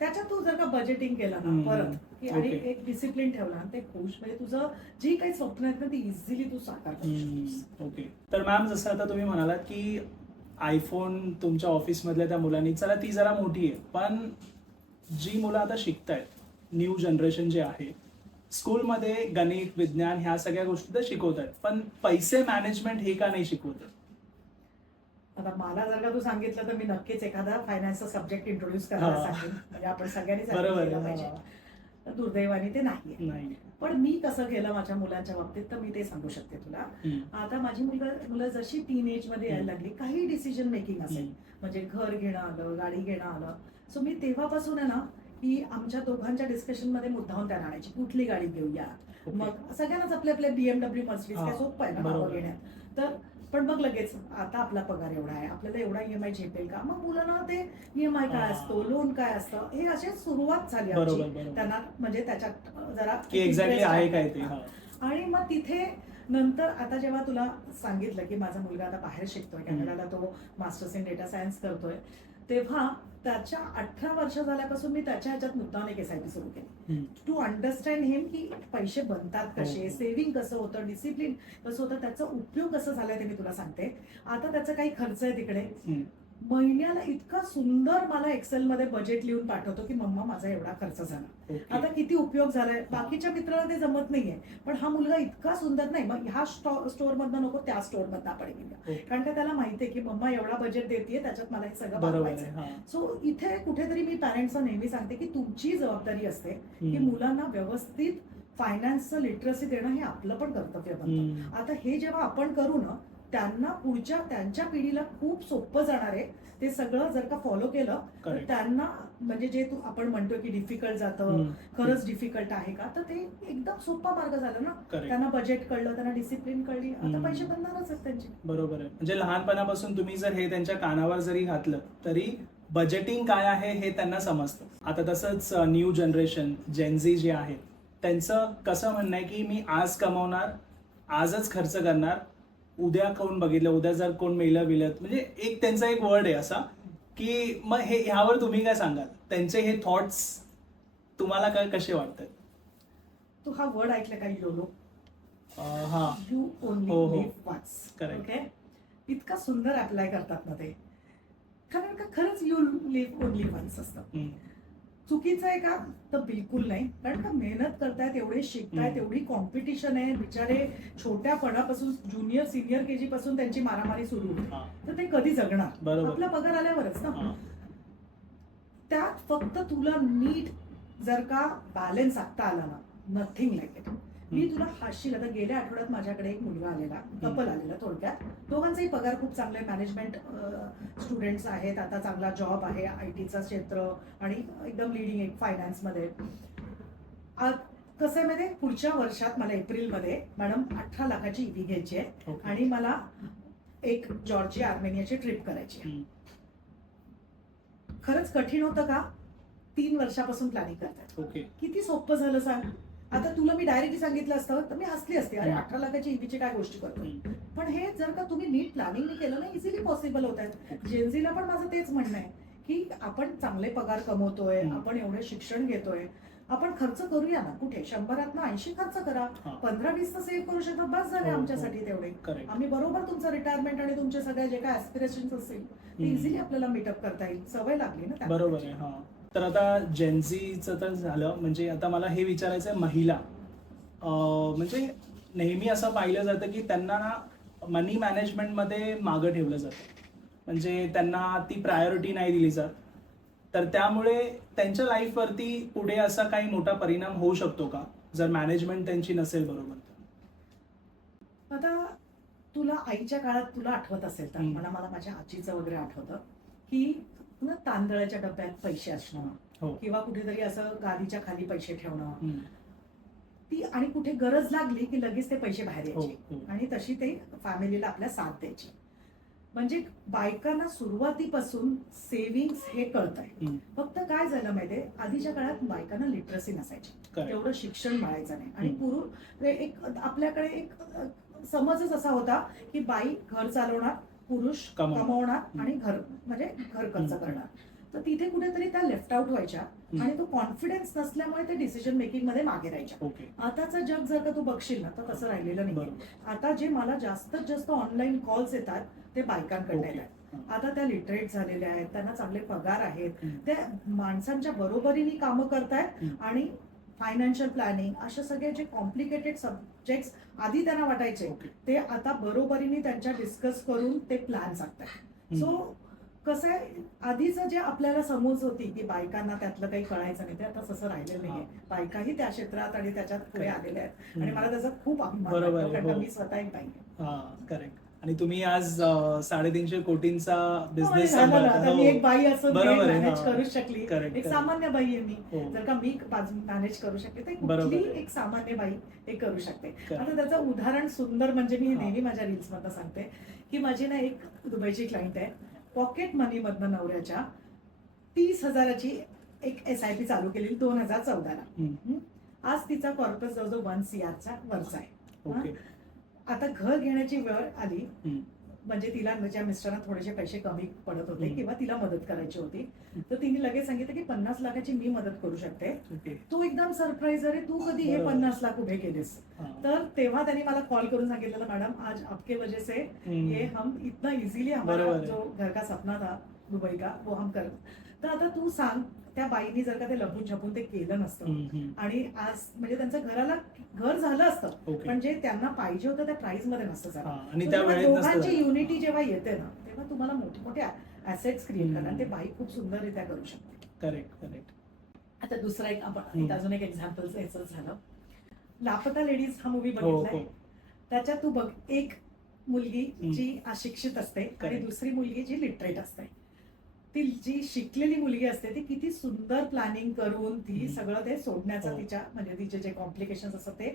त्याच्यात तू जर का बजेटिंग केलं ना परत की आणि एक डिसिप्लिन ठेवला, ते खुश म्हणजे तुझं जी काही स्वप्न आहेत ना ती इझिली तू साकार करू शकतोस. ओके. तर मॅम, जसं आता तुम्ही म्हणालात की आयफोन तुमच्या ऑफिसमधल्या त्या मुलांनी, चला ती जरा मोठी आहे, पण जी मुलं आता शिकतायत, न्यू जनरेशन जे आहे, स्कूलमध्ये गणित, विज्ञान ह्या सगळ्या गोष्टी तर शिकवत आहेत, पण पैसे मॅनेजमेंट हे का नाही शिकवत? आता मला जर का तू सांगितलं तर मी नक्कीच एखादा फायनान्सचा सब्जेक्ट इंट्रोड्यूस करायला सांगेन, म्हणजे आपण सगळ्यांनी केलं पाहिजे. दुर्दैवाने ते नाही. पण मी कसं केलं माझ्या मुलांच्या बाबतीत तर मी ते सांगू शकते तुला. आता माझी मुलं जशी टीन मध्ये यायला लागली, काही डिसिजन मेकिंग असेल, म्हणजे घर घेणं आलं, गाडी घेणं आलं, सो मी तेव्हापासून आहे ना की आमच्या दोघांच्या डिस्कशन मध्ये मुद्दाहून त्यांना आणायची कुठली गाडी घेऊया. मग सगळ्यांनाच आपले आपले BMW, मर्सिडीज काय सोपं आहे ना नावं घेण्यात. तर पण मग लगेच आता आपला पगार एवढा आहे, आपल्याला एवढा EMI झेपेल का? मग मुलांना ते EMI काय असतो, लोन काय असतं, हे अशी सुरुवात झाली आमची त्यांना, म्हणजे त्याच्यात जरा एक्झॅक्टली आहे काय ते. आणि मग तिथे नंतर आता जेव्हा तुला सांगितलं की माझा मुलगा आता बाहेर शिकतोय, कॅनडाला तो मास्टर्स इन डेटा सायन्स करतोय, तेव्हा त्याच्या 18 वर्ष झाल्यापासून मी त्याच्या ह्याच्यात मुद्दाम एक SIP सुरू केली टू अंडरस्टँड हिम की पैसे बनतात कसे, हो. सेव्हिंग कसं होतं, डिसिप्लिन कसं होतं, त्याचा उपयोग कसं झालाय ते मी तुला सांगते. आता त्याचा काही खर्च आहे तिकडे, महिन्याला इतका सुंदर मला एक्सेल मध्ये बजेट लिहून पाठवतो की मम्मा माझा एवढा खर्च झाला, आता किती उपयोग झालाय. बाकीच्या मित्राला ते जमत नाहीये, पण हा मुलगा इतका सुंदर नाही, मग ह्या स्टोअर मधनं नको त्या स्टोअर मधनं आपण घेऊया, कारण का त्याला माहितीये की मम्मा एवढा बजेट देते, त्याच्यात मला हे सगळं बनवायचं. सो इथे कुठेतरी मी पॅरेंट्सना नेहमी सांगते की तुमची जबाबदारी असते की मुलांना व्यवस्थित फायनान्सचं लिटरसी देणं हे आपलं पण कर्तव्य बनतं. आता हे जेव्हा आपण करू ना, त्यांना पुढच्या त्यांच्या पिढीला खूप सोपं जाणार आहे. ते सगळं जर का फॉलो केलं तर त्यांना म्हणजे जे आपण म्हणतो की डिफिकल्ट जातं, खरंच डिफिकल्ट आहे का, तर ते एकदम सोपा मार्ग झाला ना. त्यांना बजेट कळलं, त्यांना डिसिप्लिन कळली, आता पैसे बनणारच आहेत त्यांचे. बरोबर आहे. म्हणजे लहानपणापासून तुम्ही जर हे त्यांच्या कानावर जरी घातलं तरी बजेटिंग काय आहे हे त्यांना समजतं. आता तसंच न्यू जनरेशन जेनझी जे आहे त्यांचं कसं म्हणणं आहे की मी आज कमवणार, आजच खर्च करणार, उद्या कोण बघितलं, उद्या जर कोण मेलं विलत, म्हणजे एक त्यांचा एक वर्ड आहे असा की मग हे ह्यावर तुम्ही काय सांगाल? त्यांचे हे थॉट्स तुम्हाला काय कसे वाटतात? तू हा वर्ड ऐकला का, योलो? हा, you only live once. Okay, इतका सुंदर अप्लाय करतात ना ते, कारण का खरंच यू लिव्ह ओनली वन्स असतं. चुकीचं आहे का? तर बिलकुल नाही, कारण का मेहनत करतायत, एवढे शिकतायत, एवढी कॉम्पिटिशन आहे, बिचारे छोट्यापणापासून ज्युनियर सिनियर KG पासून त्यांची मारामारी सुरू होती, तर ते कधी जगणार? आपला पगार आल्यावरच ना. त्यात फक्त तुला नीट जर का बॅलन्स आखता आला ना, नथिंग लाईक इट. मी तुला हाशील, आता गेल्या आठवड्यात माझ्याकडे एक मुलगा आलेला, कपल आलेला, थोडक्यात दोघांचाही पगार खूप चांगला आहे, मॅनेजमेंट स्टुडंट्स आहेत, आता चांगला जॉब आहे, IT चं क्षेत्र आणि एकदम लिडिंग एक फायनान्समध्ये. कसं आहे माहिती, पुढच्या वर्षात मला एप्रिलमध्ये मॅडम 18 लाखाची EV घ्यायची आहे आणि मला एक जॉर्जिया आर्मेनियाची ट्रिप करायची आहे. खरंच कठीण होतं का? 3 वर्षापासून प्लॅनिंग करतात. किती सोपं झालं सांग. आता तुला मी डायरेक्टली सांगितलं असतं तर मी हसली असते, अरे 18 लाखाची EVची काय गोष्टी करतो. पण हे जर का तुम्ही नीट प्लॅनिंग केलं ना, इझिली पॉसिबल होत आहे. जेनझीला पण माझं तेच म्हणणं आहे की आपण चांगले पगार कमवतोय, आपण एवढे शिक्षण घेतोय, आपण खर्च करूया ना. कुठे 100त 80 खर्च करा, 15-20 तर सेव्ह करू शकता, बस झाले आमच्यासाठी तेवढे. आम्ही बरोबर तुमचं रिटायरमेंट आणि तुमचे सगळे जे काय ऍस्पिरेशन्स असतील ते इझिली आपल्याला मीटअप करता येईल. सवय लागली ना. बरोबर आहे. तर आता जेनझीचं तर झालं, म्हणजे आता मला हे विचारायचं आहे, महिला म्हणजे नेहमी असं पाहिलं जातं की त्यांना ना मनी मॅनेजमेंटमध्ये मागं ठेवलं जातं, म्हणजे त्यांना ती प्रायोरिटी नाही दिली जात. तर त्यामुळे त्यांच्या लाईफवरती पुढे असा काही मोठा परिणाम होऊ शकतो का जर मॅनेजमेंट त्यांची नसेल बरोबर? आता तुला आईच्या काळात तुला आठवत असेल तर मला माझ्या आजीचं वगैरे आठवतं की ना तांदळाच्या डब्यात पैसे असणं किंवा कुठेतरी असं गादीच्या खाली पैसे ठेवणं, ती आणि कुठे गरज लागली की लगेच ते पैसे बाहेर यायचे आणि तशी ते फॅमिलीला आपल्या साथ द्यायची. म्हणजे बायकांना सुरुवातीपासून सेव्हिंग्स हे कळतंय. फक्त काय झालं माहितीये, आधीच्या काळात बायकांना लिटरसी नसायची, तेवढं शिक्षण मिळायचं नाही आणि पुरुष एक आपल्याकडे एक समजच असा होता की बाई घर चालवणार, पुरुष कमवणार आणि घर म्हणजे घर खर्च करणार. तर तिथे कुठेतरी त्या लेफ्ट आउट व्हायच्या आणि तो कॉन्फिडन्स नसल्यामुळे ते डिसिजन मेकिंग मध्ये मागे राहायच्या. आताचं जग जर का तू बघशील ना तर तसं राहिलेलं नाही. आता जे मला जास्तीत जास्त ऑनलाईन कॉल्स येतात ते बायकांकडे येतात. आता त्या लिटरेट झालेल्या आहेत, त्यांना चांगले पगार आहेत, त्या माणसांच्या बरोबरीने कामं करतायत आणि फायनान्शियल प्लॅनिंग अशा सगळे जे कॉम्प्लिकेटेड सब्जेक्ट्स आधी त्यांना वाटायचे ते आता बरोबरीने त्यांच्या डिस्कस करून ते प्लॅन सांगतात. सो कसं आहे, आधीचं जे आपल्याला समज होती की बायकांना त्यातलं काही कळायचं नाही, ते आता तसं राहिलेलं नाहीये. बायकाही त्या क्षेत्रात आणि त्याच्यात पुढे आलेल्या आहेत आणि मला त्याचा खूप अभिमान वाटतो, कारण मी स्वतः एक बाई आहे. करेक्ट. आणि तुम्ही आज 350 कोटींचा बिझनेस मी एक बाई असं मॅनेज करू शकली, एक सामान्य बाई आहे मी. जर का मी मॅनेज करू शकते तर कुठली एक सामान्य बाई हे करू शकते. आता त्याचं उदाहरण सुंदर म्हणजे मी नेहमी माझ्या रील्स मध्ये सांगते की माझी ना एक दुबईची क्लायंट आहे, पॉकेट मनी मधनं नवऱ्याच्या 30,000ची एक SIP चालू केली 2014ला. आज तिचा कॉर्पस जवळजवळ 1 CRचा वरचा आहे. आता घर घेण्याची वेळ आली, म्हणजे तिला माझ्या मिस्टरांना थोडेसे पैसे कमी पडत होते हम्म. किंवा तिला मदत करायची होती, तर तिने लगेच सांगितलं की 50 लाखाची मी मदत करू शकते. ओके. तू एकदम सरप्राईज, अरे तू कधी हे बरोबर. 50 लाख उभे केलेस? हा. तर तेव्हा त्यांनी मला कॉल करून सांगितलेलं, मॅडम आज आपके वजह से हम्म. ये हम इतना इझिली हमारा बरोबर आहे. जो घर का सपना था दुबई का वो हम कर. तर आता तू सांग, त्या बाईनी जर का ते लपून छपून ते केलं नसतं हम्म. आणि आज म्हणजे त्यांचं घराला घर झालं असतं, ओके. पण जे त्यांना पाहिजे होतं त्या प्राइस मध्ये नसतं झालं. हा, आणि तर त्या जेव्हा वेळेत नसतं दोघांची झालं. युनिटी जेव्हा येते ना, तेव्हा तुम्हाला मोठे मोठे ऍसेट्स क्रिएट करणार. हम्म. ते बाई खूप सुंदररित्या करू शकते. Correct correct. आता दुसरा एक आपण हम्म. अजून एक एक्झाम्पल याचं झालं, लापता लेडीज हा मूवी हो बघितलाय. हो. त्याच्यात तू बघ, एक मुलगी हम्म. जी अशिक्षित असते आणि Correct. दुसरी मुलगी जी लिटरेट असते. ती जी शिकलेली मुलगी असते ती किती सुंदर प्लॅनिंग करून ती हम्म. सगळं ते सोडण्याचा, हो. तिच्या म्हणजे तिचे जे कॉम्प्लिकेशन असतात ते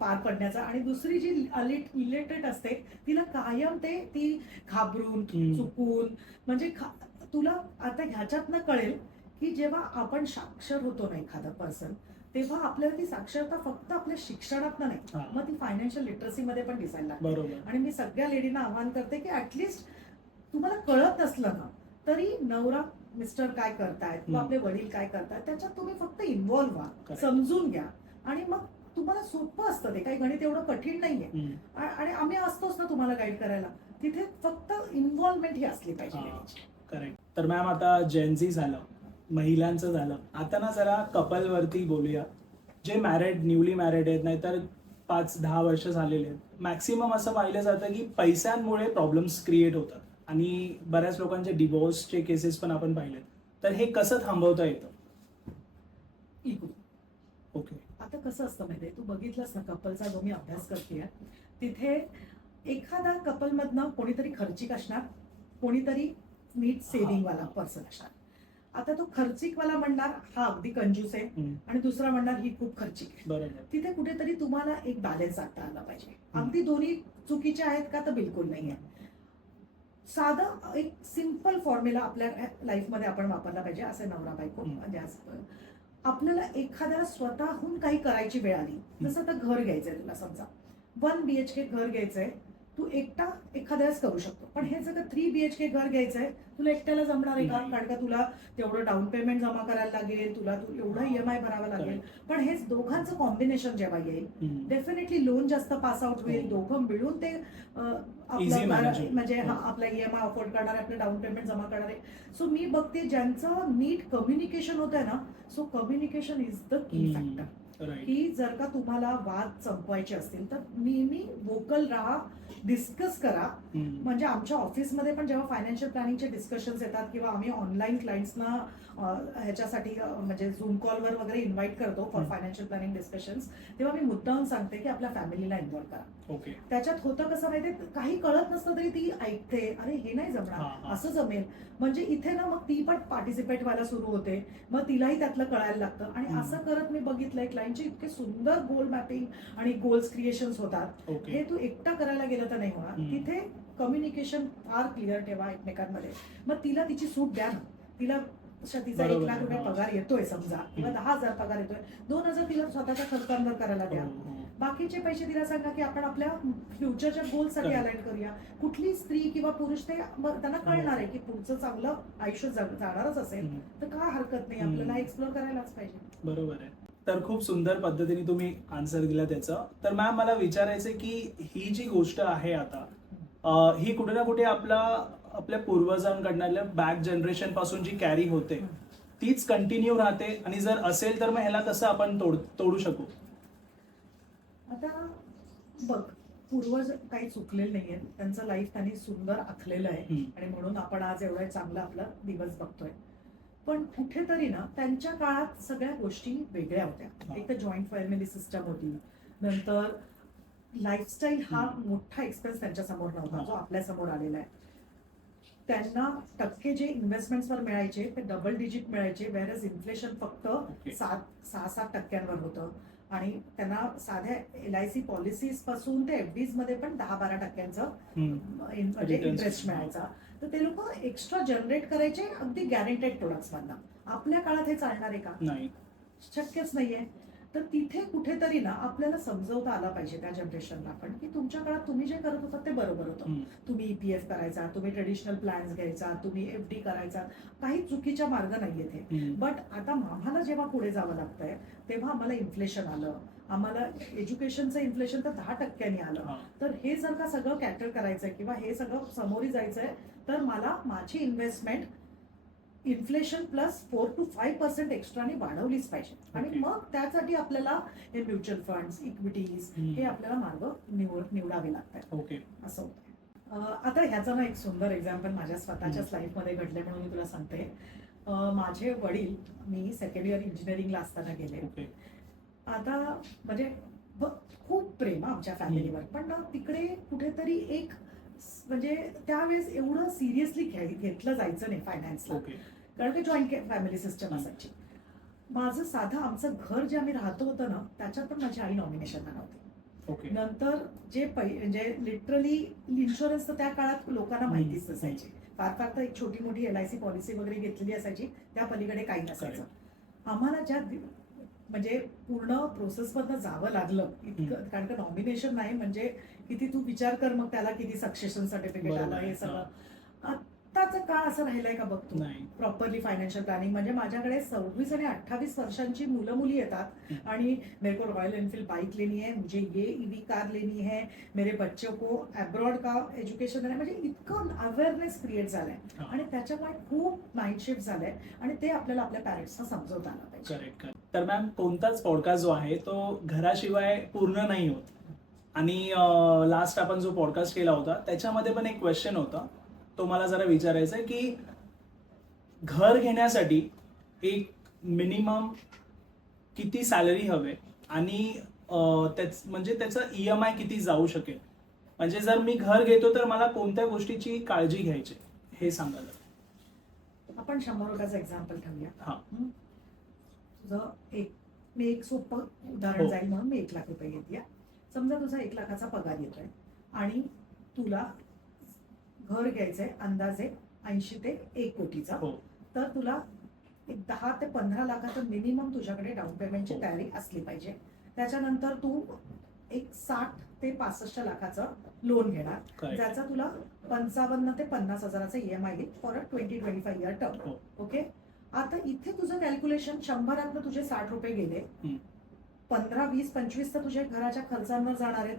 पार पडण्याचा. आणि दुसरी जी इलिटरेट असते तिला कायम ती घाबरून हम्म. चुकून म्हणजे तुला आता ह्याच्यातनं कळेल की जेव्हा आपण साक्षर होतो ना एखादा पर्सन, तेव्हा आपल्याला ती साक्षरता फक्त आपल्या शिक्षणात नाही, हा. मग ती फायनान्शियल लिटरसी मध्ये पण दिसायला लागते. बरोबर. आणि मी सगळ्या लेडींना आवाहन करते की ऍटलिस्ट तुम्हाला कळत नसलं ना तरी नवरा मिस्टर काय करतायत किंवा आपले वडील काय करतायत त्याच्यात तुम्ही फक्त इन्व्हॉल्व्ह व्हा, Correct. समजून घ्या, आणि मग तुम्हाला सोपं असतं. ते काही गणित एवढं कठीण नाहीये. हम्म. आणि आम्ही असतोच ना तुम्हाला गाईड करायला. तिथे फक्त इन्व्हॉल्वमेंट ही असली पाहिजे हा. लेडीची. करेक्ट. तर मॅम आता जेनझी झालं, महिलांचं झालं, आता ना जरा कपल वरती बोलूया. जे मॅरिड, न्यूली मॅरिड आहेत, नाहीतर 5-10 वर्ष झालेले आहेत, मॅक्सिमम असं पाहिलं जातं की पैशांमुळे प्रॉब्लेम्स क्रिएट होतात आणि बऱ्याच लोकांचे डिवोर्सचे केसेस पण आपण पाहिलेत. तर हे कसं थांबवता येतं? इगो. ओके. आता कसं असतं माहितीये, तू बघितलंस ना कपलचा जो मी अभ्यास करतेय, तिथे एखादा कपल मधनं कोणीतरी खर्चिक असणार, कोणीतरी नीट सेव्हिंग वाला पर्सन असणार. आता तो खर्चिकवाला म्हणणार हा अगदी कंजूस आहे हम्म. आणि दुसरा म्हणणार ही खूप खर्चिक आहे. बरोबर. तिथे कुठेतरी तुम्हाला एक बॅलन्स साधता आला पाहिजे. अगदी दोन्ही चुकीचे आहेत का? तर बिलकुल नाही आहे. साधं एक सिंपल फॉर्म्युला आपल्या लाईफमध्ये आपण वापरला पाहिजे. असे नवरा बायको म्हणजे आपल्याला एखाद्याला स्वतःहून काही करायची वेळ आली, जसं आता घर घ्यायचंय तुला, समजा 1 BHK घर घ्यायचंय, तू एकटा एखाद्याच करू शकतो. पण हे जर 3 BHK घर घ्यायचंय, तुला एकट्याला जमणार आहे का? नाही. कारण का तुला तेवढं डाऊन पेमेंट जमा करायला लागेल, तुला एवढा EMI भरावा लागेल. पण हे दोघांचं कॉम्बिनेशन जेव्हा येईल, हम्म. डेफिनेटली लोन जास्त पास आउट होईल. हो. दोघं मिळून ते Easy आपलं management. म्हणजे हो. आपला EMI अफोर्ड करणारे, आपलं डाऊन पेमेंट जमा करणारे. सो मी बघते ज्यांचं नीट कम्युनिकेशन होत आहे ना, so communication is the key factor. Right. की जर का तुम्हाला वाद संपवायचे असतील तर नेहमी वोकल राहा, डिस्कस करा. म्हणजे आमच्या ऑफिसमध्ये पण जेव्हा फायनान्शियल प्लॅनिंगचे डिस्कशन्स येतात किंवा आम्ही ऑनलाईन क्लायंट्सना ह्याच्यासाठी म्हणजे झूम कॉलवर वगैरे इन्व्हाइट करतो फॉर फायनान्शियल प्लॅनिंग डिस्कशन्स, तेव्हा मी मुद्दाम सांगते की आपल्या फॅमिलीला इन्व्हॉल्व करा. ओके. त्याच्यात होतं कसं माहितीये, काही कळत नसतं तरी ती ऐकते, अरे हे नाही हा, जमणार, हा. असं जमेल. म्हणजे इथे ना मग ती पण पार्टिसिपेट व्हायला सुरू होते, मग तिलाही त्यातलं कळायला लागतं. आणि असं करत मी बघितलंय क्लायंटचे इतके सुंदर गोल मॅपिंग आणि गोल्स क्रिएशन्स होतात. ओके. हे तू एकटा करायला गेलं तर नाही होणार. तिथे कम्युनिकेशन फार क्लिअर ठेवा एकमेकांमध्ये. मग तिला तिची सूट द्या ना. तिला तिचा 1 लाख रुपये पगार येतोय समजा, किंवा 10,000 पगार येतोय, 2,000 तिला स्वतःच्या खर्चांवर करायला द्या. बाकीचे पैसे तिला सांगा की आपण आपल्या फ्युचरच्या गोलसाठी अलाइन करूया. कुठली स्त्री किंवा पुरुष ते त्यांना कळणार आहे की पुढचं चांगलं आयुष्य जाणारच असेल तर का हरकत नाही, आपल्याला एक्सप्लोर करायलाच पाहिजे. बरोबर आहे. तर खूप सुंदर पद्धतीने तुम्ही आन्सर दिला त्याचं. तर मॅम मला विचारायचं की ही जी गोष्ट आहे आता, ही कुठे ना कुठे आपल्या पूर्वजांकडनं बॅक जनरेशन पासून जी कॅरी होते तीच कंटिन्यू राहते, आणि जर असेल तर मग ह्याला कसं आपण तोडू शकू? आता बघ, पूर्वज काही चुकलेले नाहीये, त्यांचं लाईफ त्यांनी सुंदर आखलेलं आहे आणि म्हणून आपण आज एवढं चांगलं आपला दिवस बघतोय. पण कुठेतरी ना त्यांच्या काळात सगळ्या गोष्टी वेगळ्या होत्या. एक तर जॉईंट फॅमिली सिस्टम होती, नंतर लाईफस्टाईल हा मोठा एक्सपेन्स त्यांच्या समोर नव्हता जो आपल्या समोर आलेला आहे. त्यांना टक्के जे इन्व्हेस्टमेंट्सवर मिळायचे ते डबल डिजिट मिळायचे, वेअरएज इन्फ्लेशन फक्त 6-7% होतं. आणि त्यांना साध्या LIC पॉलिसीज पासून ते FDs मध्ये पण 10-12% म्हणजे इंटरेस्ट मिळायचा. तर ते लोक एक्स्ट्रा जनरेट करायचे अगदी गॅरंटेड प्रोडक्ट्स मधनं. आपल्या काळात हे चालणार आहे का? नाही, शक्यच नाहीये. तर तिथे कुठेतरी ना आपल्याला समजवता आला पाहिजे त्या जनरेशनला पण की तुमच्या काळात तुम्ही जे करत होतात ते बरोबर होतं. तुम्ही ईपीएफ करायचा, तुम्ही ट्रेडिशनल प्लॅन्स घ्यायचा, तुम्ही एफडी करायचा, काही चुकीच्या मार्ग नाहीये ते. बट आता आम्हाला जेव्हा पुढे जावं लागतंय तेव्हा आम्हाला इन्फ्लेशन आलं, आम्हाला एज्युकेशनचं इन्फ्लेशन तर 10% आलं. तर हे जर का सगळं कॅटर करायचंय किंवा हे सगळं समोरी जायचंय तर मला माझी इन्व्हेस्टमेंट इन्फ्लेशन प्लस 4 to 5% एक्स्ट्राने वाढवलीच पाहिजे. आणि मग त्यासाठी आपल्याला हे म्युच्युअल फंड्स, इक्विटीज हे आपल्याला मार्ग निवडावे लागतात. ओके, असं होतं. आता ह्याचं ना एक सुंदर एक्झाम्पल माझ्या स्वतःच्याच लाईफमध्ये घडले म्हणून मी तुला सांगते. माझे वडील, मी सेकंड इयर इंजिनिअरिंगला असताना गेले. आता म्हणजे खूप प्रेम आमच्या फॅमिलीवर, पण ना तिकडे कुठेतरी एक म्हणजे त्यावेळेस एवढं सिरियसली घेतलं जायचं नाही फायनान्सला, कारण ते जॉईंट फॅमिली सिस्टम असायची. माझं साधं आमचं घर जे आम्ही राहतो होतं ना त्याच्यात पण माझी आई नॉमिनेशनला नव्हती. नंतर जे म्हणजे लिटरली इन्शुरन्स तर त्या काळात लोकांना माहितीच नसायची. फार फार तर एक छोटी मोठी LIC पॉलिसी वगैरे घेतलेली असायची, त्या पलीकडे काही नसायचं. आम्हाला ज्या म्हणजे पूर्ण प्रोसेसमधनं जावं लागलं इतकं, कारण का नॉमिनेशन नाही म्हणजे किती तू विचार कर, मग त्याला किती सक्सेशन सर्टिफिकेट आलं हे सगळं. आत्ताचं काळ असं राहिलंय का बघतो प्रॉपरली फायनान्शियल प्लॅनिंग. म्हणजे माझ्याकडे 26 आणि 28 वर्षांची मुलं मुली येतात आणि मेरे को रॉयल एनफील्ड बाइक लेनी है, मुझे ये ईवी कार लेनी है, मेरे बच्चों को अब्रॉड का एज्युकेशन आहे. म्हणजे इतकं अवेअरनेस क्रिएट झालंय आणि त्याच्यामुळे खूप माइंड शिफ्ट झालंय आणि ते आपल्याला आपल्या पॅरेंट्सना समजवता आलं पाहिजे. करेक्ट. तर मॅम, कोणताच पॉडकास्ट जो आहे तो घराशिवाय पूर्ण नाही होत. आणि लास्ट आपण जो पॉडकास्ट केला होता त्याच्यामध्ये पण एक क्वेश्चन होता, तो मला जरा विचारायचा आहे की घर घेण्यासाठी एक मिनिमम किती सॅलरी हवे आणि म्हणजे त्याचं EMI किती जाऊ शकेल. म्हणजे जर मी घर घेतो तर मला कोणत्या गोष्टीची काळजी घ्यायची हे सांगायला. आपण 100 रुपयाचं एक्झाम्पल ठेवूया. तुझं मी एक सोपं उदाहरण जाईल म्हणून मी 1 लाख रुपये घेते. समजा तुझा 1 लाखाचा पगार येतोय आणि तुला घर घ्यायचंय अंदाजे 80 ते 1 कोटीचा. तर तुला एक 10 ते 15 लाखाचं मिनिमम तुझ्याकडे डाऊन पेमेंटची तयारी असली पाहिजे. त्याच्यानंतर तू एक 60 ते 65 लाखाचं लोन घेणार, ज्याचा तुला 55 ते 50 हजाराचा EMI येईल for a 20-25 year term. Okay. आता इथे तुझं कॅल्क्युलेशन 100 तुझे 60 रुपये गेले, 15, 20, 25 तर तुझ्या घराच्या खर्चांवर जाणार आहेत.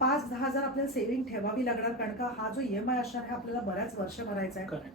5-10 हजार आपल्याला सेव्हिंग ठेवावी लागणार, कारण का हा जो EMI असणार आहे आपल्याला बऱ्याच वर्ष भरायचा आहे.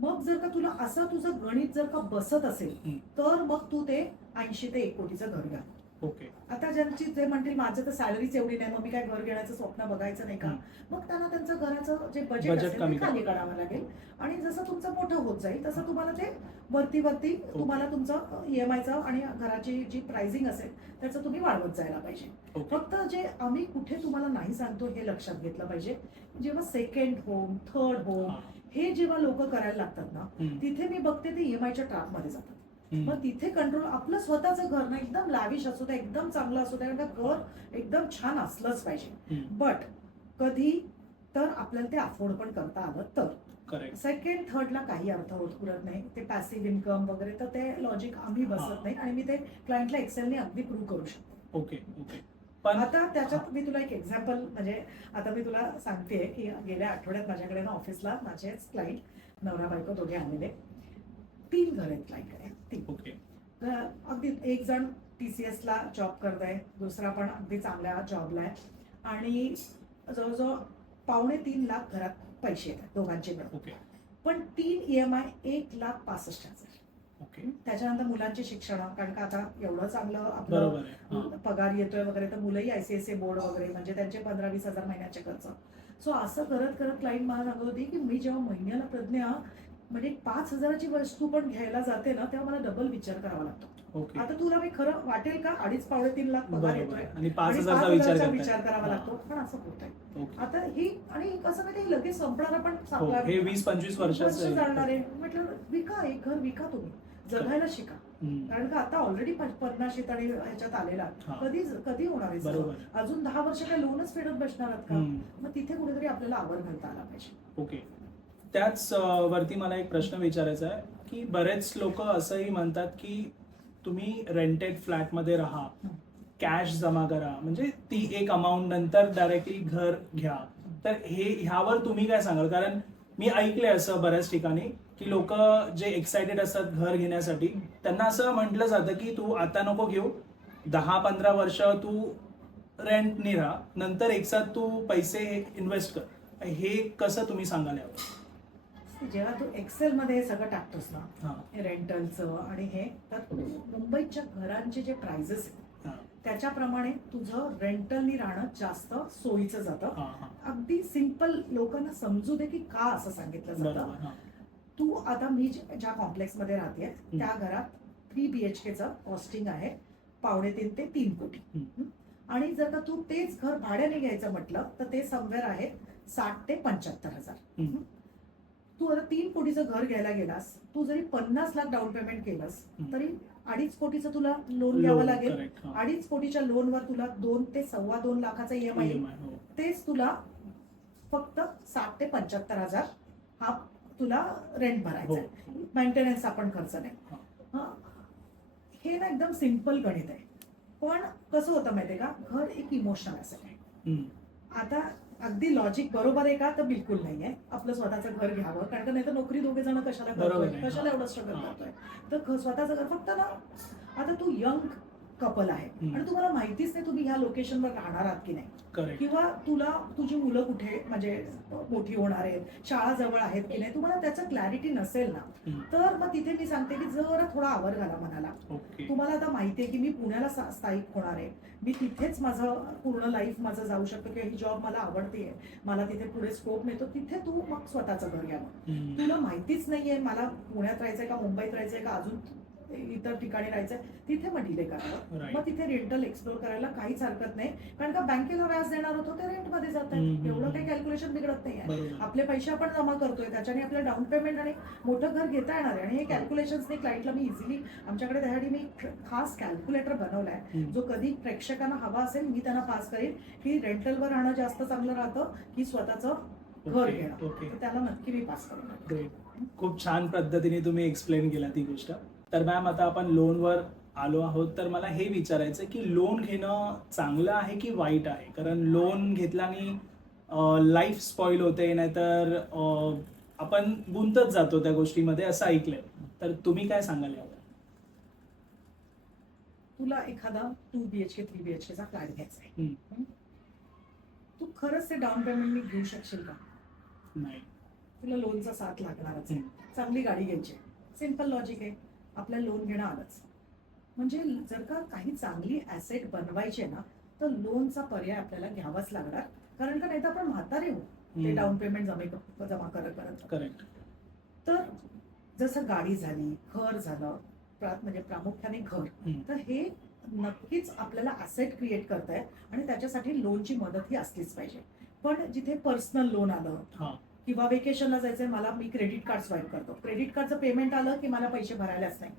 मग जर का तुला असं तुझं गणित जर का बसत असेल तर मग तू ते 80 ते 1 कोटीचं घर घ्या. ओके. आता ज्यांची जे म्हणतील माझं तर सॅलरीच एवढी नाही, मग मी काय घर घेण्याचं स्वप्न बघायचं नाही का, मग त्यांना त्यांचं घराचं जे बजेट असेल ते खाली काढावं लागेल. आणि जसं तुमचं मोठं होत जाईल तसं तुम्हाला ते वरती तुम्हाला तुमचं EMIचं आणि घराची जी प्राइसिंग असेल त्याचं तुम्ही वाढवत जायला पाहिजे. फक्त जे आम्ही कुठे तुम्हाला नाही सांगतो हे लक्षात घेतलं पाहिजे. जेव्हा सेकंड होम, थर्ड होम हे जेव्हा लोक करायला लागतात ना, तिथे मी बघते ते EMIच्या ट्रॅपमध्ये जातात. मग तिथे कंट्रोल, आपलं स्वतःचं घर ना एकदम लॅविश असू दे, एकदम चांगलं असू दे, कारण घर एकदम छान असलंच पाहिजे. बट कधी तर आपल्याला ते अफोर्ड पण करता आलं तर. सेकंड थर्डला काही अर्थ उरत नाही. ते पॅसिव्ह इन्कम वगैरे तर ते लॉजिक आम्ही बसत नाही आणि मी ते क्लायंटला एक्सेलने अगदी प्रूव्ह करू शकतो. ओके. पण आता त्याच्यात मी तुला एक एक्झाम्पल, म्हणजे आता मी तुला सांगते की गेल्या आठवड्यात माझ्याकडे ना ऑफिसला माझेच क्लायंट नवरा बायको दोघे आलेले. 3 घर आहेत क्लायंटकडे. अगदी एक जण TCS ला जॉब करताय, दुसरा पण अगदी चांगल्या जॉबला आहे आणि जवळजवळ 2.25 लाख घरात पैसे येतात दोघांचे मिळून. पण 3 EMI 1,65,000. त्याच्यानंतर मुलांची शिक्षण, कारण का आता एवढं चांगलं आपलं पगार येतोय वगैरे, तर मुलंही ICSE बोर्ड वगैरे, म्हणजे त्यांचे 15-20 हजार महिन्याचे खर्च. सो असं करत करत क्लायंट मला सांगत होती की मी जेव्हा महिन्याला प्रज्ञा म्हणजे 5,000ची वस्तू पण घ्यायला जाते ना तेव्हा मला डबल विचार करावा लागतो. आता तुला मी खरं वाटेल का 2.5-3 लाख पगार येतोय आणि 5,000चा विचार करावा लागतो, पण असं होतंय. आता ही आणि कसं माहिती लगेच संपणारा पण चांगला 20-25 वर्ष जाणार आहे. म्हटलं विका, एक घर विका, तुम्ही जगायला शिका, कारण का आता ऑलरेडी 50 आणि ह्याच्यात आलेला कधी होणार आहे. अजून 10 वर्ष काय लोनच फेडत बसणार आहात का. मग तिथे कुठेतरी आपल्याला आवर घालता आला पाहिजे. ओके. त्याच वरती मला एक प्रश्न विचारायचा आहे की बरेच लोक असंही म्हणतात की तुम्ही रेंटेड फ्लॅटमध्ये राहा, हं. कॅश जमा करा, म्हणजे ती एक अमाऊंट नंतर डायरेक्टली घर घ्या, तर ह्यावर तुम्ही काय सांगाल? कारण मी ऐकलंय असं बऱ्याच ठिकाणी की लोक जे एक्साइटेड असतात घर घेण्यासाठी त्यांना असं म्हटलं जातं की तू आता नको घेऊ, 10-15 वर्ष तू रेंटनी राहा, नंतर एकसाथ तू पैसे इन्व्हेस्ट कर. हे कसं तुम्ही सांगाल यावर? जेव्हा तू एक्सेल मध्ये हे सगळं टाकतोस ना, हां हे रेंटलचं आणि हे, तर मुंबईच्या घरांचे जे प्राइजेस आहेत हां त्याच्याप्रमाणे तुझं रेंटलनी राहणं जास्त सोयीचं जातं. हां हां अगदी सिंपल लोकांना समजू दे की का असं सांगितलं जातं. बरोबर. हां तू आता मी ज्या कॉम्प्लेक्स मध्ये राहते त्या घरात 3 BHKचं कॉस्टिंग आहे 2.5 ते 3 कोटी. आणि जर का तू तेच घर भाड्याने घ्यायचं म्हटलं तर ते समवेअर आहे 60 ते 75 हजार. तू आता 3 कोटीचं घर घ्यायला गेलास, तू जरी 50 लाख डाऊन पेमेंट केलंस तरी 2.5 कोटीचं तुला लोन घ्यावं लागेल. 2.5 कोटीच्या लोनवर तुला 2 ते 2.25 लाखाचा EMI येईल. तेच तुला फक्त 60 ते 75 हजार हा तुला रेंट भरायचा आहे. मेंटेनन्स आपण खर्च नाही. हे ना एकदम सिंपल गणित आहे. पण कसं होतं माहितीये का, घर एक इमोशनल असेल आहे. आता अगदी लॉजिक बरोबर आहे का, तर बिलकुल नाहीये. आपलं स्वतःचं घर घ्यावं, कारण का नाही तर नोकरी 2 जण कशाला करतोय, कशाला एवढं स्ट्रगल करतोय. तर स्वतःचं घर फक्त ना, आता तू यंग कपल आहे आणि तुम्हाला माहितीच नाही तुम्ही ह्या लोकेशनवर राहणार आहात की नाही, किंवा तुला तुझी मुलं कुठे म्हणजे मोठी होणार आहेत, शाळा जवळ आहेत की नाही, तुम्हाला त्याचं क्लॅरिटी नसेल ना, तर मग तिथे मी सांगते की जरा थोडा आवर घाला मनाला. तुम्हाला आता माहितीये की मी पुण्याला स्थायिक होणार आहे, मी तिथेच माझं पूर्ण लाईफ माझं जाऊ शकतो, किंवा ही जॉब मला आवडतेय, मला तिथे पुढे स्कोप मिळतो, तिथे तू मग स्वतःचं घर घ्यावं. तुला माहितीच नाहीये मला पुण्यात राहायचंय का मुंबईत राहायचंय का अजून इतर ठिकाणी राहायचंय, तिथे मग डिले करावं. मग तिथे रेंटल एक्सप्लोर करायला काहीच हरकत नाही, कारण का बँकेला व्याज देणार होतो ते रेंट मध्ये जात आहे. एवढं काही कॅल्क्युलेशन बिघडत नाहीये. आपले पैसे आपण जमा करतोय, त्याच्याने आपल्याला डाऊन पेमेंट आणि मोठं घर घेता येणार आहे. आणि हे कॅल्क्युलेशन्स क्लायंटला मी इझिली, आमच्याकडे त्यासाठी मी खास कॅल्क्युलेटर बनवलाय, जो कधी प्रेक्षकांना हवा असेल मी त्यांना पास करेन की रेंटलवर राहणं जास्त चांगलं राहतं की स्वतःचं घर घेणं. त्याला नक्की मी पास करेन. खूप छान पद्धतीने तुम्ही एक्सप्लेन केला ती गोष्ट. तर मॅम आता आपण लोनवर आलो आहोत, तर मला हे विचारायचं की लोन घेणं चांगलं आहे की वाईट आहे? कारण लोन घेतल्याने लाईफ स्पॉइल होते, नाहीतर आपण गुंतत जातो त्या गोष्टीमध्ये असं ऐकलंय. तर तुम्ही काय सांगाल यावर? तुला एखादा 2 BHK 3 BHKचा फ्लॅट घ्यायचा आहे, तू खरंच ते डाऊन पेमेंट घेऊ शकशील का? नाही. तुला लोनचा साथ लागणारच आहे. चांगली गाडी घ्यायची, सिंपल लॉजिक आहे, आपल्याला लोन घेणं आलंच. म्हणजे जर का काही चांगली ऍसेट बनवायची ना, तर लोनचा पर्याय आपल्याला घ्यावाच लागणार, कारण का नाही तर आपण म्हातारे होऊ ते डाऊन पेमेंट जमा करत. करेक्ट. तर जसं गाडी झाली, घर झालं, म्हणजे प्रामुख्याने घर, तर हे नक्कीच आपल्याला ऍसेट क्रिएट करताय आणि त्याच्यासाठी लोनची मदत ही असलीच पाहिजे. पण जिथे पर्सनल लोन आलं किंवा वेकेशनला जायचंय मला, मी क्रेडिट कार्ड स्वाईप करतो, क्रेडिट कार्डचं पेमेंट आलं की मला पैसे भरायलाच नाही,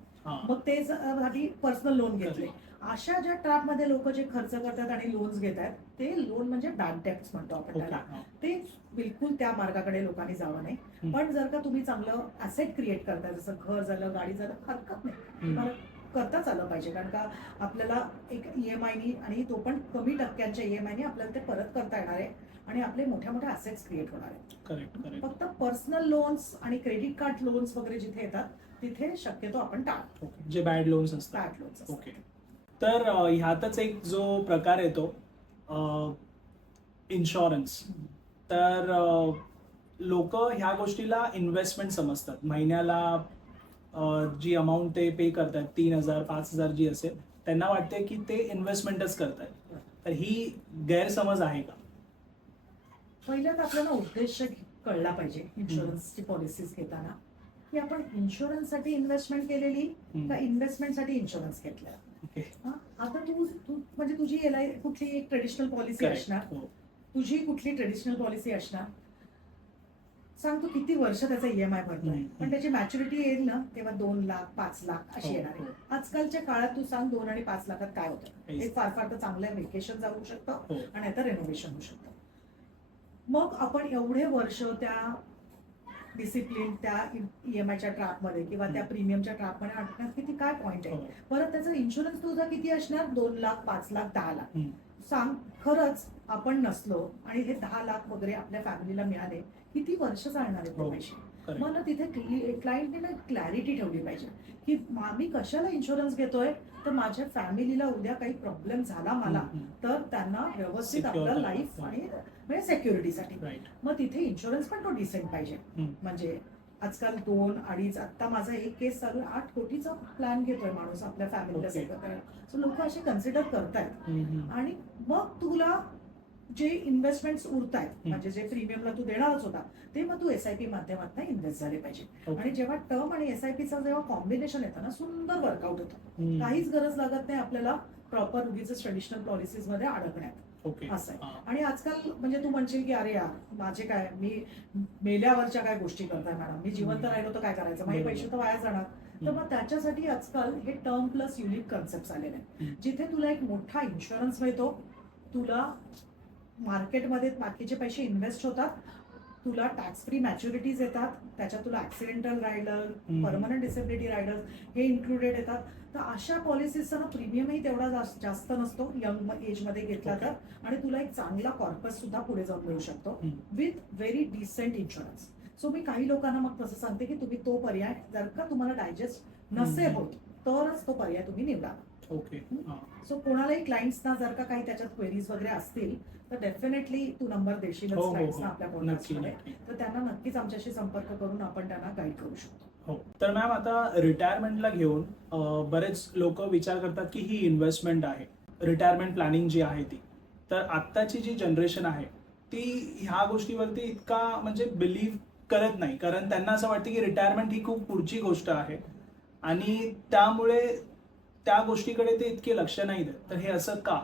मग ते साठी पर्सनल लोन घेतले. अशा ज्या ट्रॅप मध्ये लोक जे खर्च करतात आणि लोन्स घेतात, ते लोन म्हणजे बँक डेब्ट्स म्हणतो आपण त्याला, ते बिलकुल त्या मार्गाकडे लोकांनी जावं नाही. पण जर का तुम्ही चांगलं ऍसेट क्रिएट करताय, जसं घर झालं, गाडी झालं, हरकत नाही, तुम्हाला करताच आलं पाहिजे, कारण का आपल्याला एक EMI आणि तो पण कमी टक्क्यांच्या EMI आपल्याला ते परत करता येणार आहे आणि आपले मोठ्या मोठ्या असेट्स क्रिएट होणार आहेत. करेक्ट. फक्त पर्सनल लोन्स आणि क्रेडिट कार्ड लोन्स वगैरे जिथे येतात तिथे शक्यतो आपण टाळतो, जे बॅड लोन्स असतात. ओके. तर ह्यातच एक जो प्रकार येतो इन्शुरन्स. तर लोक ह्या गोष्टीला इन्व्हेस्टमेंट समजतात. महिन्याला जी अमाऊंट ते पे करतात 3,000 5,000 जी असेल, त्यांना वाटते की ते इन्व्हेस्टमेंटच करतायत. तर ही गैरसमज आहे का? पहिल्यात आपल्याला उद्देश कळला पाहिजे इन्शुरन्सची पॉलिसीज घेताना, की आपण इन्शुरन्ससाठी इन्व्हेस्टमेंट केलेली का इन्व्हेस्टमेंटसाठी इन्शुरन्स घेतला. आता तू म्हणजे तुझी कुठली एक ट्रेडिशनल पॉलिसी असणार, तुझी कुठली ट्रेडिशनल पॉलिसी असणार, सांग तू किती वर्ष त्याचा EMI भरतोय, पण त्याची मॅच्युरिटी येईल ना तेव्हा 2 लाख 5 लाख अशी येणार आहे. आजकालच्या काळात तू सांग 2 आणि 5 लाखात काय होतं? एक फार फार तर चांगलं व्हेकेशन जाऊ शकतं आणि आता रेनोव्हेशन होऊ शकतं. मग आपण एवढे वर्ष त्या डिसिप्लिन त्या EMI-च्या ट्रॅपमध्ये किंवा त्या प्रीमियमच्या ट्रॅपमध्ये अडकण्यात किती काय पॉईंट आहे. हो. परत त्याचा इन्शुरन्स तुझा किती असणार, 2 लाख, 5 लाख, 10 लाख. हम्म. सांग खरंच आपण नसलो आणि हे 10 लाख वगैरे आपल्या फॅमिलीला मिळाले, किती वर्ष चालणार आहेत हो. ते पैसे. Correct. मला तिथे क्लायंटने क्लॅरिटी ठेवली पाहिजे की आम्ही कशाला इन्शुरन्स घेतोय, तर माझ्या फॅमिलीला उद्या काही प्रॉब्लेम झाला मला तर त्यांना व्यवस्थित Secure आपलं करा. लाईफ हो. आणि म्हणजे सेक्युरिटीसाठी. राईट. मग तिथे इन्शुरन्स पण तो डिसेंट पाहिजे. म्हणजे आजकाल 2, 2.5, आता माझा एक केस चालू 8 कोटीचा प्लॅन घेतोय माणूस आपल्या फॅमिलीला Okay. सेक्युर करायला. सो लोक असे कन्सिडर करतायत. हम्म. आणि मग तुला जे इन्व्हेस्टमेंट्स उरतायत म्हणजे जे प्रीमियमला तू देणारच होता ते मग तू SIP माध्यमातून इन्व्हेस्ट झाले पाहिजे. Okay. आणि जेव्हा टर्म आणि SIPचं जेव्हा कॉम्बिनेशन येतं ना, सुंदर वर्कआउट होतं. हम्म. काहीच गरज लागत नाही आपल्याला प्रॉपर उगीच ट्रेडिशनल पॉलिसीज मध्ये अडकण्यात. ओके. असं आहे. हा. आणि आजकाल म्हणजे तू म्हणशील की अरे यार माझे काय, मी मेल्यावरच्या काय गोष्टी करताय मॅडम, मी जिवंत राहिलो तर काय करायचं, माझे पैसे तर वाया जाणार. तर मग त्याच्यासाठी आजकाल हे टर्म प्लस युनिट कन्सेप्ट आलेले आहेत, जिथे तुला एक मोठा इन्शुरन्स मिळतो, तुला मार्केटमध्ये बाकीचे पैसे इन्व्हेस्ट होतात, तुला टॅक्स फ्री मॅच्युरिटीज येतात, त्याच्यात तुला accidental rider, permanent disability rider हे इन्क्लुडेड येतात. तर अशा पॉलिसीजचा ना प्रीमियमही तेवढा जास्त नसतो यंग एजमध्ये घेतला तर. आणि तुला एक चांगला कॉर्पस सुद्धा पुढे जाऊन मिळू शकतो with very decent insurance. So मी काही लोकांना मग तसं सांगते की तुम्ही तो पर्याय जर का तुम्हाला डायजेस्ट नसेल होत तरच तो पर्याय तुम्ही निवडा. ओके. हा. सो कोणालाही क्लायंट्सना जर का काही त्याच्यात क्वेरीज वगैरे असतील तर डेफिनेटली तू नंबर देशीलच हो, हो, क्लायंट्सना हो. आपल्या नक्की, पॉडकास्टमध्ये. नक्की. तर त्यांना नक्कीच आमच्याशी संपर्क करून आपण त्यांना गाईड करू शकतो. हो. तर मॅम आता रिटायरमेंटला घेऊन बरेच लोक विचार करतात की ही इन्व्हेस्टमेंट आहे, रिटायरमेंट प्लॅनिंग जी आहे ती. तर आत्ताची जी जनरेशन आहे ती ह्या गोष्टीवरती इतका म्हणजे बिलीव्ह करत नाही, कारण त्यांना असं वाटतं की रिटायरमेंट ही खूप पुढची गोष्ट आहे आणि त्यामुळे त्या गोष्टीकडे ते इतके लक्ष नाही देत. तर हे असं का?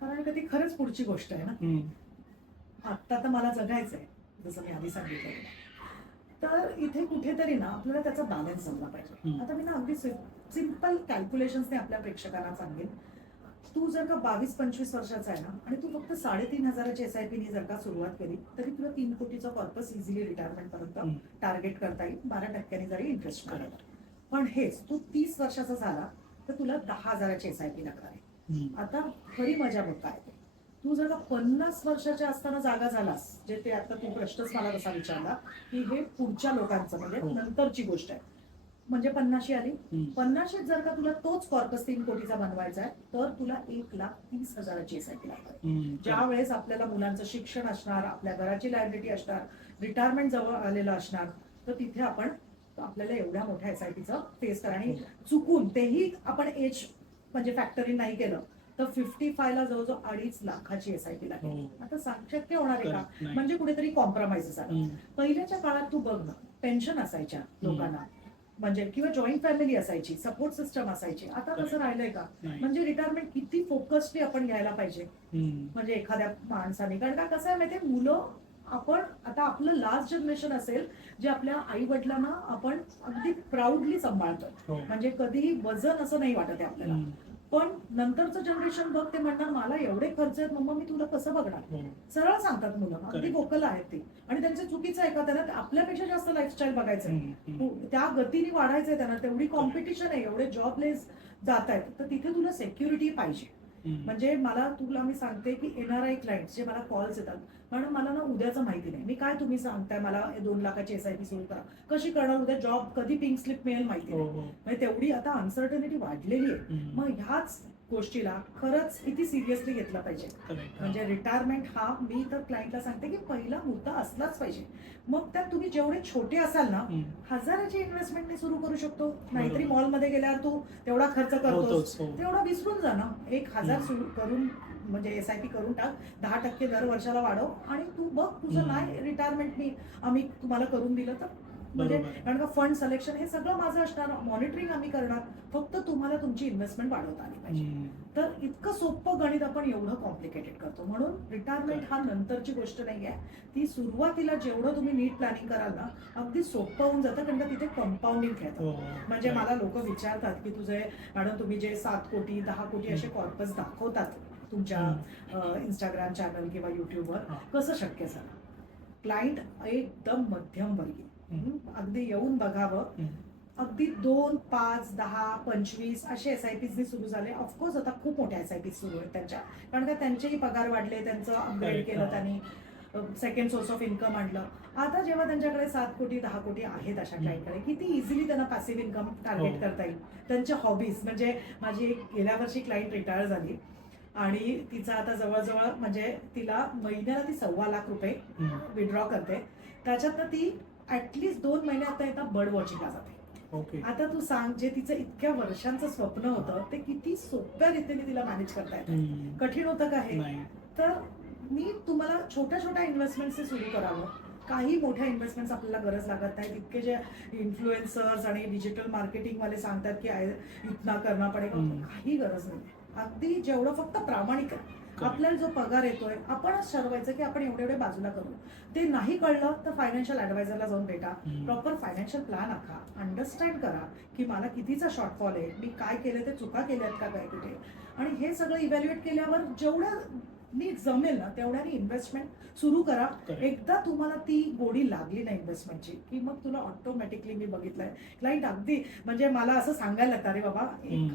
कारण ती खरंच पुढची गोष्ट आहे ना. आत्ता तर मला जगायचंय जसं मी आधी सांगितलं. तर इथे कुठेतरी ना आपल्याला त्याचा बॅलन्स जमला पाहिजे. आता मी ना अगदी सिम्पल कॅल्क्युलेशन्सने आपल्या प्रेक्षकांना सांगेन. तू जर का 22-25 वर्षाचा आहे ना आणि तू फक्त 3,500ची SIP जर का सुरुवात केली तरी तुला 3 कोटीचा पर्पस इझिली रिटायरमेंट पर्यंत टार्गेट करता येईल 12% जरी इंटरेस्ट मिळाला. पण हेच तू 30 वर्षाचा झाला तर तुला 10,000ची SIP लागणार आहे. आता खरी मजा बघ काय ते. तू जर का 50 वर्षाच्या असताना जागा झालास, जे ते आता तू प्रश्नच मला तसा विचारला की हे पुढच्या लोकांचं म्हणजे नंतरची गोष्ट आहे, म्हणजे 50 आली, 50 जर का तुला तोच कॉर्पस 3 कोटीचा बनवायचा आहे तर तुला 1,30,000ची SIP लागणार. ज्या वेळेस आपल्याला मुलांचं शिक्षण असणार, आपल्या घराची लायबिलिटी असणार, रिटायरमेंट जवळ आलेलं असणार, तर तिथे आपण आपल्याला एवढ्या मोठ्या SIPचं फेस करा. आणि चुकून तेही आपण एज म्हणजे फॅक्टरी नाही केलं तर 55ला जवळजवळ 2.5 लाखाची SIP लागेल. आता शक्य होणार आहे का? म्हणजे कुठेतरी कॉम्प्रोमाइज झाला. पहिल्याच्या काळात तू बघ ना, पेन्शन असायच्या लोकांना, म्हणजे किंवा जॉईंट फॅमिली असायची, सपोर्ट सिस्टम असायची. आता तसं राहिलंय का? म्हणजे रिटायरमेंट किती फोकस्डली आपण घ्यायला पाहिजे म्हणजे एखाद्या माणसाने. कारण का कसं आहे माहितीये, मुलं आपण आता आपलं लास्ट जनरेशन असेल जे आपल्या आई वडिलांना आपण अगदी प्राऊडली सांभाळतो, म्हणजे कधीही वजन असं नाही वाटत आहे आपल्याला. पण नंतरचं जनरेशन बघ, ते म्हणणार मला एवढे खर्च आहेत मम्मा, मी तुला कसं बघणार. सरळ सांगतात मुलं, अगदी वोकल आहेत ते. आणि त्यांचं चुकीचं आहे का? त्यांना आपल्यापेक्षा जास्त लाईफस्टाईल बघायचंय, त्या गतीने वाढायचंय त्यांना, तेवढी कॉम्पिटिशन आहे, एवढे जॉबलेस जात आहेत. तर तिथे तुला सेक्युरिटी पाहिजे. म्हणजे मला तुला मी सांगते की NRI क्लायंट्स जे मला कॉल्स येतात, मॅडम मला ना उद्याचं माहिती नाही, मी काय तुम्ही सांगताय मला 2 लाखाची SIP सुरू करा, कशी करणार, उद्या जॉब कधी पिंक स्लिप मिळेल माहिती नाही. म्हणजे तेवढी आता अनसर्टनिटी वाढलेली आहे. मग ह्याच गोष्टीला खरंच किती सिरियसली घेतला पाहिजे. म्हणजे रिटायरमेंट हा मी तर क्लायंटला सांगते की पहिला मुद्दा असलाच पाहिजे. मग त्यात तुम्ही जेवढे छोटे असाल ना, 1000ची इन्व्हेस्टमेंटने सुरू करू शकतो. नाहीतरी मॉलमध्ये गेल्यावर तू तेवढा खर्च करतोस, तेवढा विसरून जा ना. 1,000 सुरू करून म्हणजे SIP करून टाक, 10% दर वर्षाला वाढव आणि तू बघ तुझं नाही रिटायरमेंट आम्ही तुम्हाला करून दिलं तर. म्हणजे कारण का फंड सिलेक्शन हे सगळं माझं असणार, मॉनिटरिंग आम्ही करणार, फक्त तुम्हाला तुमची इन्व्हेस्टमेंट वाढवता आली पाहिजे. तर इतकं सोपं गणित आपण एवढं कॉम्प्लिकेटेड करतो. म्हणून रिटायरमेंट हा नंतरची गोष्ट नाही आहे, ती सुरुवातीला जेवढं तुम्ही नीट प्लॅनिंग कराल ना अगदी सोपं होऊन जातं. कारण का तिथे कंपाऊंडिंग खेळतं. म्हणजे मला लोक विचारतात की तुझे मॅडम तुम्ही जे 7 कोटी 10 कोटी असे कॉर्पस दाखवतात तुमच्या इंस्टाग्राम चॅनल किंवा युट्यूबवर, कसं शक्य झालं? क्लायंट एकदम मध्यमवर्गीय, अगदी येऊन बघावं. हम्म. अगदी 2, 5, 10, 25 असे SIPs सुरू झाले. ऑफकोर्स आता खूप मोठ्या SIPs सुरू आहेत त्यांच्या, कारण का त्यांचेही पगार वाढले, त्यांचं अपग्रेड Correct. केलं त्यांनी, सेकंड सोर्स ऑफ इन्कम आणलं. आता जेव्हा त्यांच्याकडे 7 कोटी 10 कोटी आहेत अशा क्लायंटकडे, किती इझिली त्यांना पॅसिव्ह इन्कम टार्गेट हो. करता येईल. त्यांच्या हॉबीज म्हणजे माझी एक गेल्या वर्षी क्लायंट रिटायर झाली आणि तिचा आता जवळजवळ म्हणजे तिला महिन्याला ती 1.25 लाख रुपये विड्रॉ करते. त्याच्यातनं ती ऍटलिस्ट 2 महिने आता येतात बर्ड वॉचिंगला जाते. ओके. आता तू सांग, जे तिचं इतक्या वर्षांचं स्वप्न होतं ते किती सोप्या रीतीने तिला मॅनेज करता येतं. कठीण होतं का हे? नाही. तर मी तुम्हाला छोट्या छोट्या इन्व्हेस्टमेंट्स सुरू करावं. काही मोठ्या इन्व्हेस्टमेंट्स आपल्याला गरज लागत नाही. इतके जे इन्फ्लुएन्सर्स आणि डिजिटल मार्केटिंग वाले सांगतात की इतना करना पडेगा, काही गरज नाही. अगदी जेवढं फक्त प्रामाणिक आहे. आपल्याला जो पगार येतोय आपणच ठरवायचं की आपण एवढे एवढे बाजूला करू. ते नाही कळलं तर फायनान्शियल ऍडवायझरला जाऊन भेटा. प्रॉपर फायनान्शियल प्लॅन आखा, अंडरस्टँड करा की मला कितीचा शॉर्टफॉल आहे, मी काय केलं, ते चुका केल्यात का काय कुठे, आणि हे सगळं इव्हॅल्युएट केल्यावर जेवढं नीट जमेल ना तेवढ्याने इन्व्हेस्टमेंट सुरू करा. एकदा तुम्हाला ती गोडी लागली ना इन्व्हेस्टमेंटची की मग तुला ऑटोमॅटिकली, मी बघितलंय क्लायंट अगदी म्हणजे मला असं सांगायला लागतं, अरे बाबा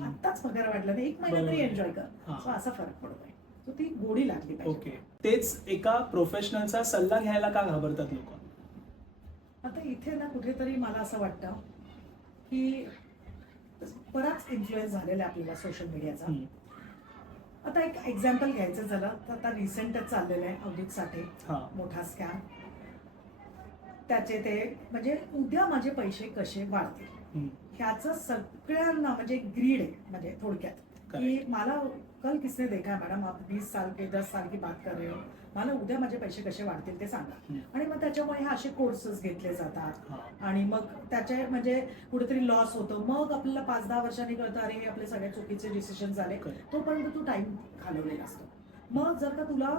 आत्ताच पगार वाढला नाही, 1 महिना तरी एन्जॉय कर. असा फरक पडतोय. तो ती गोडी लागली पाहिजे. ओके. तेच एका प्रोफेशनलचा सल्ला घ्यायला का घाबरतात लोक? आता इथे ना कुठेतरी मला असं वाटतं की बराच इन्फ्लुएन्स झालेला आहे आपल्याला सोशल मीडियाचा. आता एक एक्झाम्पल घ्यायचं झालं तर आता रिसेंटच चाललेलं आहे अवधूत साठे, मोठा स्कॅम. त्याचे ते म्हणजे उद्या माझे पैसे कसे वाढतील ह्याचं सगळ्यांना म्हणजे ग्रीड आहे. म्हणजे थोडक्यात की मला कल किसने देखा है मैडम, आप 20 साल के 10 साल की बात कर रहे हो, मला उद्या माझे पैसे कसे वाढतील ते सांगा. आणि मग त्याच्यामुळे हे असे कोर्सेस घेतले जातात आणि मग त्याचे म्हणजे कुठेतरी लॉस होतो. मग आपल्याला 5-10 वर्षांनी कळतं अरे हे आपले सगळे चुकीचे डिसिजन झाले. तोपर्यंत तू टाइम घालवलेला असतो. मग जर का तुला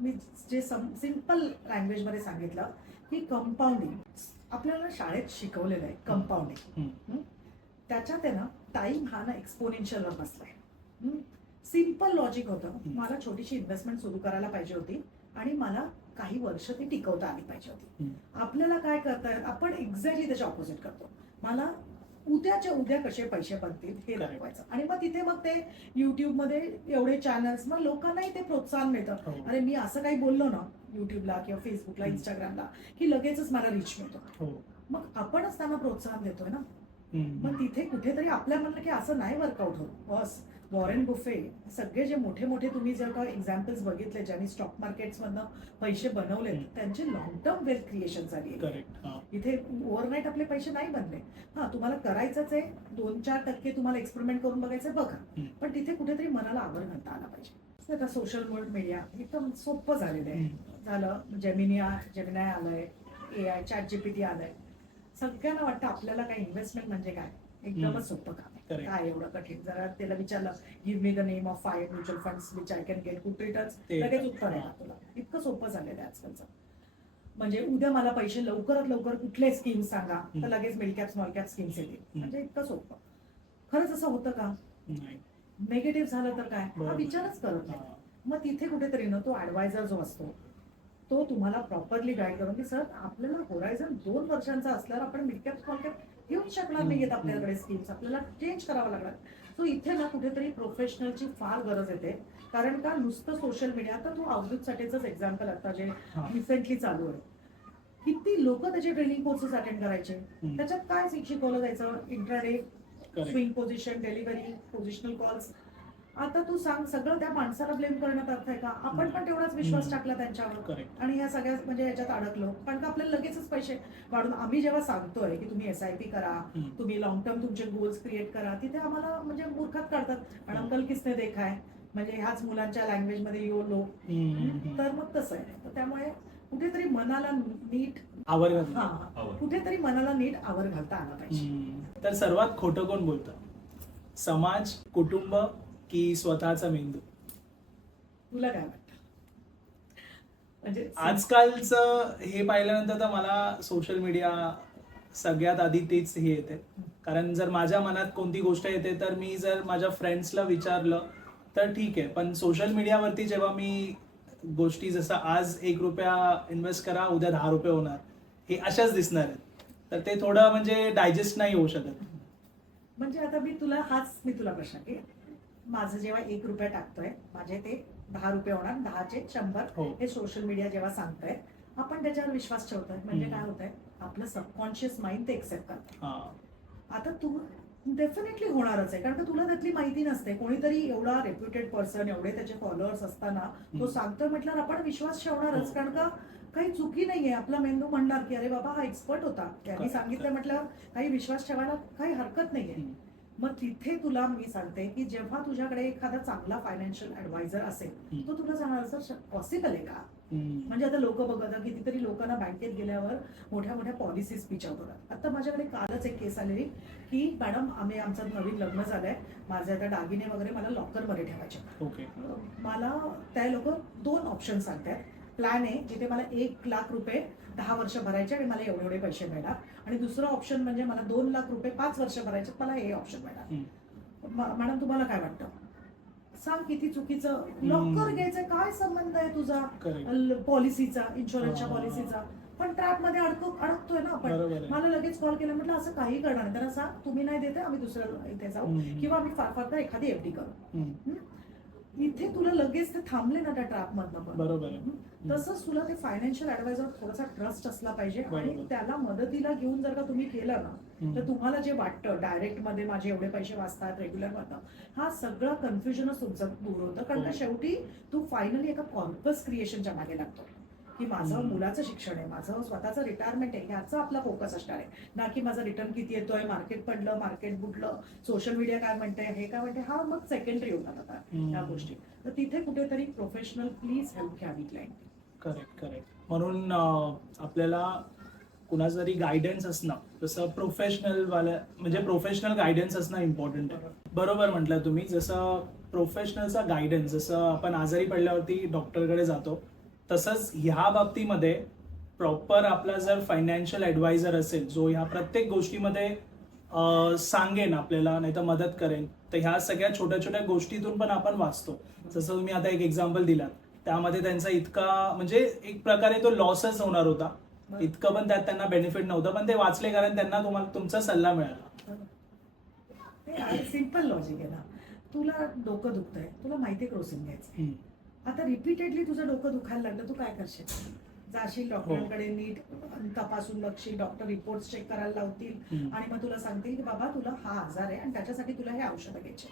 मी जे सिंपल लँग्वेजमध्ये सांगितलं की कंपाऊंडिंग आपल्याला शाळेत शिकवलेलं आहे. कंपाऊंडिंग त्याच्यात आहे ना टाइम हा ना एक्सपोनेन्शियलवर बसलाय. सिंपल लॉजिक होतं. मला छोटीशी इन्व्हेस्टमेंट सुरू करायला पाहिजे होती आणि मला काही वर्ष ती टिकवता आली पाहिजे होती. आपल्याला काय करता येईल, आपण एक्झॅक्टली त्याच्या ऑपोजिट करतो. मला उद्याच्या उद्या कसे पैसे बनतील हे दाखवायचं. आणि मग तिथे मग ते युट्यूबमध्ये एवढे चॅनल्स, मग लोकांनाही ते प्रोत्साहन मिळतं. अरे मी असं काही बोललो ना युट्यूबला किंवा फेसबुकला, इंस्टाग्रामला की लगेचच मला रीच मिळतो. मग आपणच त्यांना प्रोत्साहन देतोय ना. मग तिथे कुठेतरी आपल्या म्हणलं की असं नाही वर्कआउट होत. बस वॉरेन बुफे, सगळे जे मोठे मोठे तुम्ही जर का एक्झाम्पल्स बघितले ज्यांनी स्टॉक मार्केट्समधनं पैसे बनवले, त्यांचे लॉंग टर्म वेल्थ क्रिएशन झाली आहे. इथे ओव्हरनाईट आपले पैसे नाही बनले. हा तुम्हाला करायचंच आहे, 2-4% तुम्हाला एक्सपेरिमेंट करून बघायचं बघा, पण तिथे कुठेतरी मनाला आवर घालता आला पाहिजे. आता सोशल मीडिया एकदम सोपं झालेलं आहे. झालं जेमिनी आलंय, AI ChatGPT आलंय. सगळ्यांना वाटतं आपल्याला काय इन्व्हेस्टमेंट म्हणजे काय, एकदमच सोपं काम आहे. काय एवढं कठीण? जरा त्याला विचारलं give me the name of 5 mutual funds which I can get good returns, लगेच उत्तर आहे तुला. इतकं सोपं झालेलं आहे आजकालचं. म्हणजे उद्या मला पैसे लवकरात लवकर कुठले स्कीम्स सांगा तर लगेच mid cap small cap schemes येतील. म्हणजे इतकं सोपं. खरंच असं होतं का? नेगेटिव्ह झालं तर काय, हा विचारच करत नाही. मग तिथे कुठेतरी ना तो ऍडवायझर जो असतो तो तुम्हाला प्रॉपरली गाईड करून की सर आपल्याला होरायझन 2 वर्षांचा असल्यावर आपण मिड कॅप स्मॉल कॅप घेऊच शकणार नाहीयेत. आपल्याकडे स्कीम्स आपल्याला चेंज करावं लागणार. सो इथे ना कुठेतरी प्रोफेशनलची फार गरज येते. कारण का नुसतं सोशल मीडिया, आता तू अवधूत साठेचंच एक्झाम्पल आता जे रिसेंटली चालू आहे, किती लोक त्याचे ट्रेनिंग कोर्सेस अटेंड करायचे. त्याच्यात काय शिकवलं जायचं, intraday, swing position, delivery, positional calls. आता तू सांग, सगळं त्या माणसाला ब्लेम करण्यात अर्थ आहे का? आपण पण तेवढाच विश्वास टाकला त्यांच्यावर आणि ह्या सगळ्या म्हणजे याच्यात अडकलो. कारण का आपल्याला लगेचच पैसे वाढून, आम्ही जेव्हा सांगतोय की तुम्ही SIP करा, तुम्ही लॉंग टर्म तुमचे गोल्स क्रिएट करा, तिथे आम्हाला म्हणजे मूर्खात काढतात. आणि अंकल किसने देखा है, म्हणजे ह्याच मुलांच्या लँग्वेजमध्ये यो लो. तर मग तसं आहे. तर त्यामुळे कुठेतरी मनाला नीट आवर कुठेतरी मनाला नीट आवर घालता आला पाहिजे. तर सर्वात खोटं कोण बोलतं, समाज, कुटुंब की स्वतःचा मेंदू? तुला काय वाटतं? म्हणजे आजकालचं हे पाहिल्यानंतर तर मला सोशल मीडिया सगळ्यात आधी तेच हे येते. कारण जर माझ्या मनात कोणती गोष्ट येते तर मी जर माझ्या फ्रेंड्सला विचारलं तर ठीक आहे, पण सोशल मीडियावरती जेव्हा मी गोष्टी जसं आज 1 रुपया इन्व्हेस्ट करा, उद्या 10 रुपये होणार, हे अशाच दिसणार आहेत. तर ते थोडं म्हणजे डायजेस्ट नाही होऊ शकत. म्हणजे आता मी तुला प्रश्न की माझं जेव्हा 1 रुपया टाकतोय माझे ते 10 रुपये होणार, 10चे 100 हो. हे सोशल मीडिया जेव्हा सांगतंय आपण त्याच्यावर विश्वास ठेवतोय, म्हणजे हम्म. काय होतंय आपलं सबकॉन्शियस माइंड ते एक्सेप्ट करतं. हा. आता तू डेफिनेटली होणारच आहे, कारण का तुला त्यातली माहिती नसते. कोणीतरी एवढा रेप्युटेड पर्सन, एवढे त्याचे फॉलोअर्स असताना तो सांगतोय म्हटल्यावर आपण विश्वास ठेवणारच, हो. कारण का काही चुकी नाहीये. आपला मेंदू म्हणणार की अरे बाबा हा एक्सपर्ट होता, त्यांनी Correct, सांगितलं म्हटल्यावर काही विश्वास ठेवायला काही हरकत नाहीये. हम्म. मग तिथे तुला मी सांगते की जेव्हा तुझ्याकडे एखादा चांगला फायनान्शियल ऍडवायझर असेल तो तुला सांगणार सर पॉसिबल आहे का. म्हणजे आता लोक बघतात कितीतरी लोकांना बँकेत गेल्यावर मोठ्या मोठ्या पॉलिसीज पिच आउट होतात. आता माझ्याकडे कालच एक केस आलेली की मॅडम आमचं नवीन लग्न झालंय, माझे आता दागिने वगैरे मला लॉकरमध्ये ठेवायचे. ओके. मला त्या लोक 2 ऑप्शन सांगतात. प्लॅन आहे जिथे मला 1 लाख रुपये 10 वर्ष भरायचे आणि मला एवढे एवढे पैसे मिळणार, आणि दुसरं ऑप्शन म्हणजे मला 2 लाख रुपये 5 वर्ष भरायचे, मला हे ऑप्शन मिळणार. मॅडम तुम्हाला काय वाटतं, सांग किती चुकीचं. लॉकर घ्यायचं काय संबंध आहे तुझा पॉलिसीचा, इन्शुरन्सच्या पॉलिसीचा. पण ट्रॅप मध्ये अडकतोय ना आपण. मला लगेच कॉल केला, म्हटलं असं काही करणार नाही, त्यांना सांग तुम्ही नाही देते आम्ही दुसऱ्या इथे जाऊ किंवा आम्ही फार तर एखादी एफडी करू. इथे तुला लगेच ते थांबले ना त्या ट्रॅप मधनं. बरोबर. तसंच तुला ते फायनान्शियल ऍडवायझर थोडासा ट्रस्ट असला पाहिजे, आणि त्याला मदतीला घेऊन जर का तुम्ही केलं ना तर तुम्हाला जे वाटतं डायरेक्ट मध्ये माझे एवढे पैसे वाचतात, रेग्युलर वाटतं, हा सगळं कन्फ्युजनच तुमचं दूर होतं. कारण का शेवटी तू फायनली एका कॉर्पस क्रिएशनच्या मागे लागतो की माझं मुलाचं शिक्षण आहे, माझं स्वतःचं रिटायरमेंट आहे, ह्याचा आपला फोकस असणार आहे ना की माझा रिटर्न किती येतोय, मार्केट पडलं, मार्केट बुडलं, सोशल मीडिया काय म्हणते, हे काय म्हणते, हा मग सेकंडरी होतात आता ह्या गोष्टी. तर तिथे कुठेतरी प्रोफेशनल प्लीज हेल्प घ्यावी क्लायंट. करेक्ट. म्हणून आपल्याला कुणाचं तरी गायडन्स असणं, जसं प्रोफेशनल गायडन्स असणं इम्पॉर्टंट आहे. बरोबर म्हटलं तुम्ही. जसं प्रोफेशनलचा गायडन्स, जसं आपण आजारी पडल्यावरती डॉक्टरकडे जातो, तसंच ह्या बाबतीमध्ये प्रॉपर आपला जर फायनान्शियल ॲडवायझर असेल जो ह्या प्रत्येक गोष्टीमध्ये सांगेन आपल्याला, नाही तर मदत करेन, तर ह्या सगळ्या छोट्या छोट्या गोष्टीतून पण आपण वाचतो. जसं तुम्ही आता एक एक्झाम्पल दिलात, त्यामध्ये त्यांचा इतका म्हणजे एक प्रकारे तो लॉसच होणार होता, इतकं पण त्यात त्यांना बेनिफिट नव्हतं, पण ते वाचले कारण त्यांना तुमचा सल्ला मिळाला. सिम्पल लॉजिक आहे ना. तुला डोकं दुखतंय, तुला माहिती क्रोसिंग घ्यायचं. आता रिपीटेडली तुझं डोकं दुखायला लागलं, तू काय करशील, जाशील डॉक्टरांकडे, नीट तपासून बघशील, डॉक्टर रिपोर्ट चेक करायला लावतील आणि मग तुला सांगतील की बाबा तुला हा आजार आहे आणि त्याच्यासाठी तुला हे औषधं घ्यायचे.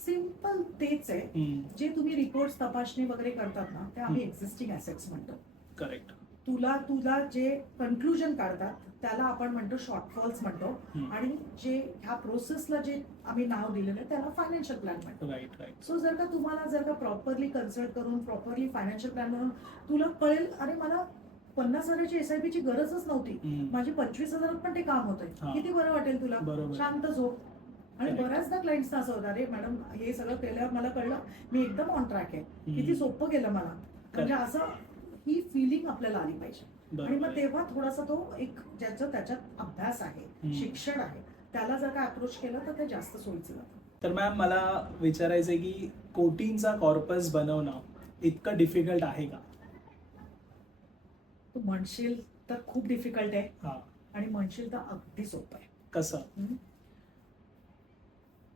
सिम्पल तेच आहे. जे तुम्ही रिपोर्ट तपासणी वगैरे करतात ना, ते आम्ही एक्झिस्टिंग ऍसेट्स म्हणतो. करेक्ट. तुला जे कन्क्लुजन काढतात त्याला आपण म्हणतो शॉर्टफॉल्स म्हणतो, आणि जे ह्या प्रोसेसला जे आम्ही नाव दिलेलं आहे त्याला फायनान्शियल प्लॅन म्हणतो. राईट. सो जर का प्रॉपरली कन्सल्ट करून प्रॉपरली फायनान्शियल प्लॅन म्हणून तुला कळेल, अरे मला 50,000ची SIP ची गरजच नव्हती, माझी 25,000 पण ते काम होतंय, किती बरं वाटेल तुला, शांत झोप. आणि बऱ्याचदा क्लायंट्सना असं होतं, अरे मॅडम हे सगळं केल्यावर मला कळलं मी एकदम ऑन ट्रॅक आहे, किती सोपं गेलं मला. म्हणजे असं ही फिलिंग आपल्याला आली पाहिजे. आणि मग तेव्हा थोडासा तो एक त्याच्यात अभ्यास आहे, शिक्षण आहे, त्याला जर का अप्रोच केलं तर ते जास्त सोयीचं जातं. तर मॅम मला विचारायचंय की कोटींचा कॉर्पस बनवणं इतकं डिफिकल्ट आहे का? तू म्हणशील तर खूप डिफिकल्ट आहे आणि म्हणशील तर अगदी सोपं आहे. कसं?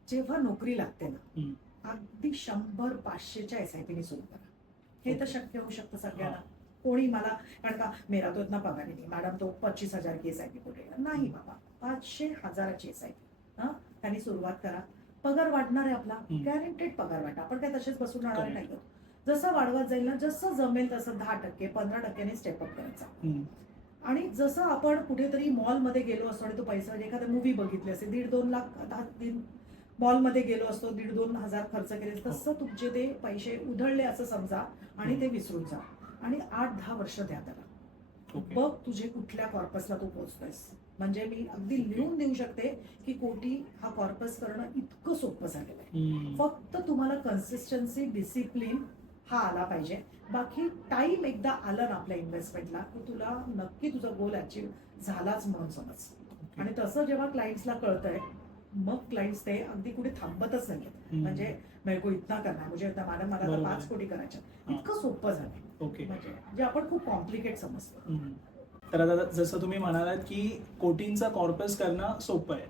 जेव्हा नोकरी लागते ना, अगदी 100-500च्या SIP सुरू करा. हे तर शक्य होऊ शकतं सगळ्यांना. कोणी मला, कारण का मेरा तो इतना पगार नाही, मॅडम तो 25,000 की SIP कुठे नाही बाबा, 500,000ची SIP त्यांनी सुरुवात करा. पगार वाढणार आहे आपला, गॅरंटेड पगार वाढणार, आपण काय तसेच बसून राहणार नाही. जसं वाढवत जाईल ना, जसं जमेल तसं 10%, 15%ने स्टेपअप करायचा. आणि जसं आपण कुठेतरी मॉलमध्ये गेलो असतो आणि तो पैसा, एखादा मूवी बघितली असेल, 1.5-2 लाख मॉलमध्ये गेलो असतो, 1,500-2 हजार खर्च केले, तसं तुमचे ते पैसे उधळले असं समजा आणि ते विसरून जा. आणि 8-10 वर्ष द्या त्याला. बघ तुझे कुठल्या कॉर्पसला तू पोहोचतोयस. म्हणजे मी अगदी लिहून देऊ शकते की कोटी हा कॉर्पस करणं इतकं सोपं झालेलं आहे. फक्त तुम्हाला कन्सिस्टन्सी, डिसिप्लिन हा आला पाहिजे. बाकी टाइम एकदा आलं ना आपल्या इन्व्हेस्टमेंटला की तुला नक्की तुझा गोल अचीव्ह झालाच म्हणून समज. आणि तसं जेव्हा क्लायंट्सला कळतंय, मग क्लायंट्स ते अगदी कुठे थांबतच नाहीत. म्हणजे मेरे को इतना करना है, मुझे मॅडम मला बरोबर. 5 कोटी करायचे, हा. इतकं सोपं झालं. ओके. म्हणजे जे आपण खूप कॉम्प्लिकेट समजतो. तर आता जसं तुम्ही म्हणालात की कोटींचा कॉर्पस करणं सोपं आहे,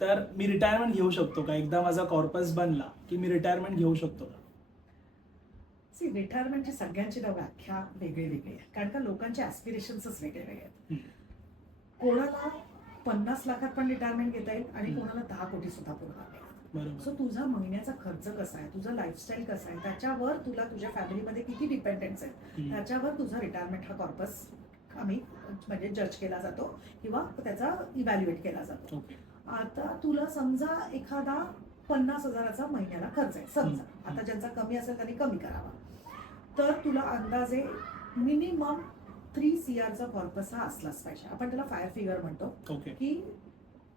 तर मी रिटायरमेंट घेऊ शकतो का? एकदा माझा कॉर्पस बनला की मी रिटायरमेंट घेऊ शकतो का? सी रिटायरमेंटची सगळ्यांची ना व्याख्या वेगळी वेगळी आहे, कारण का लोकांचे ऍस्पिरेशन्सच वेगळे वेगळे आहेत. कोणाला 50 लाखात पण रिटायरमेंट घेता येईल आणि कोणाला 10 कोटी सुद्धा पुरणार नाही. बरोबर. सो तुझा महिन्याचा खर्च कसा आहे, तुझं लाईफस्टाईल कसं आहे, त्याच्यावर तुला तुझ्या फॅमिलीमध्ये किती डिपेंडन्स आहे, त्याच्यावर तुझा रिटायरमेंट हा कॉर्पस आम्ही म्हणजे जज केला जातो किंवा त्याचा इव्हॅल्युएट केला जातो. ओके. आता तुला समजा एखादा 50,000चा महिन्याला खर्च आहे समजा, आता ज्यांचा कमी असेल त्यांनी कमी करावा, तर तुला अंदाजे मिनिमम 3 CRचा कॉर्पस हा असलाच पाहिजे. आपण त्याला 5 फिगर म्हणतो. ओके. की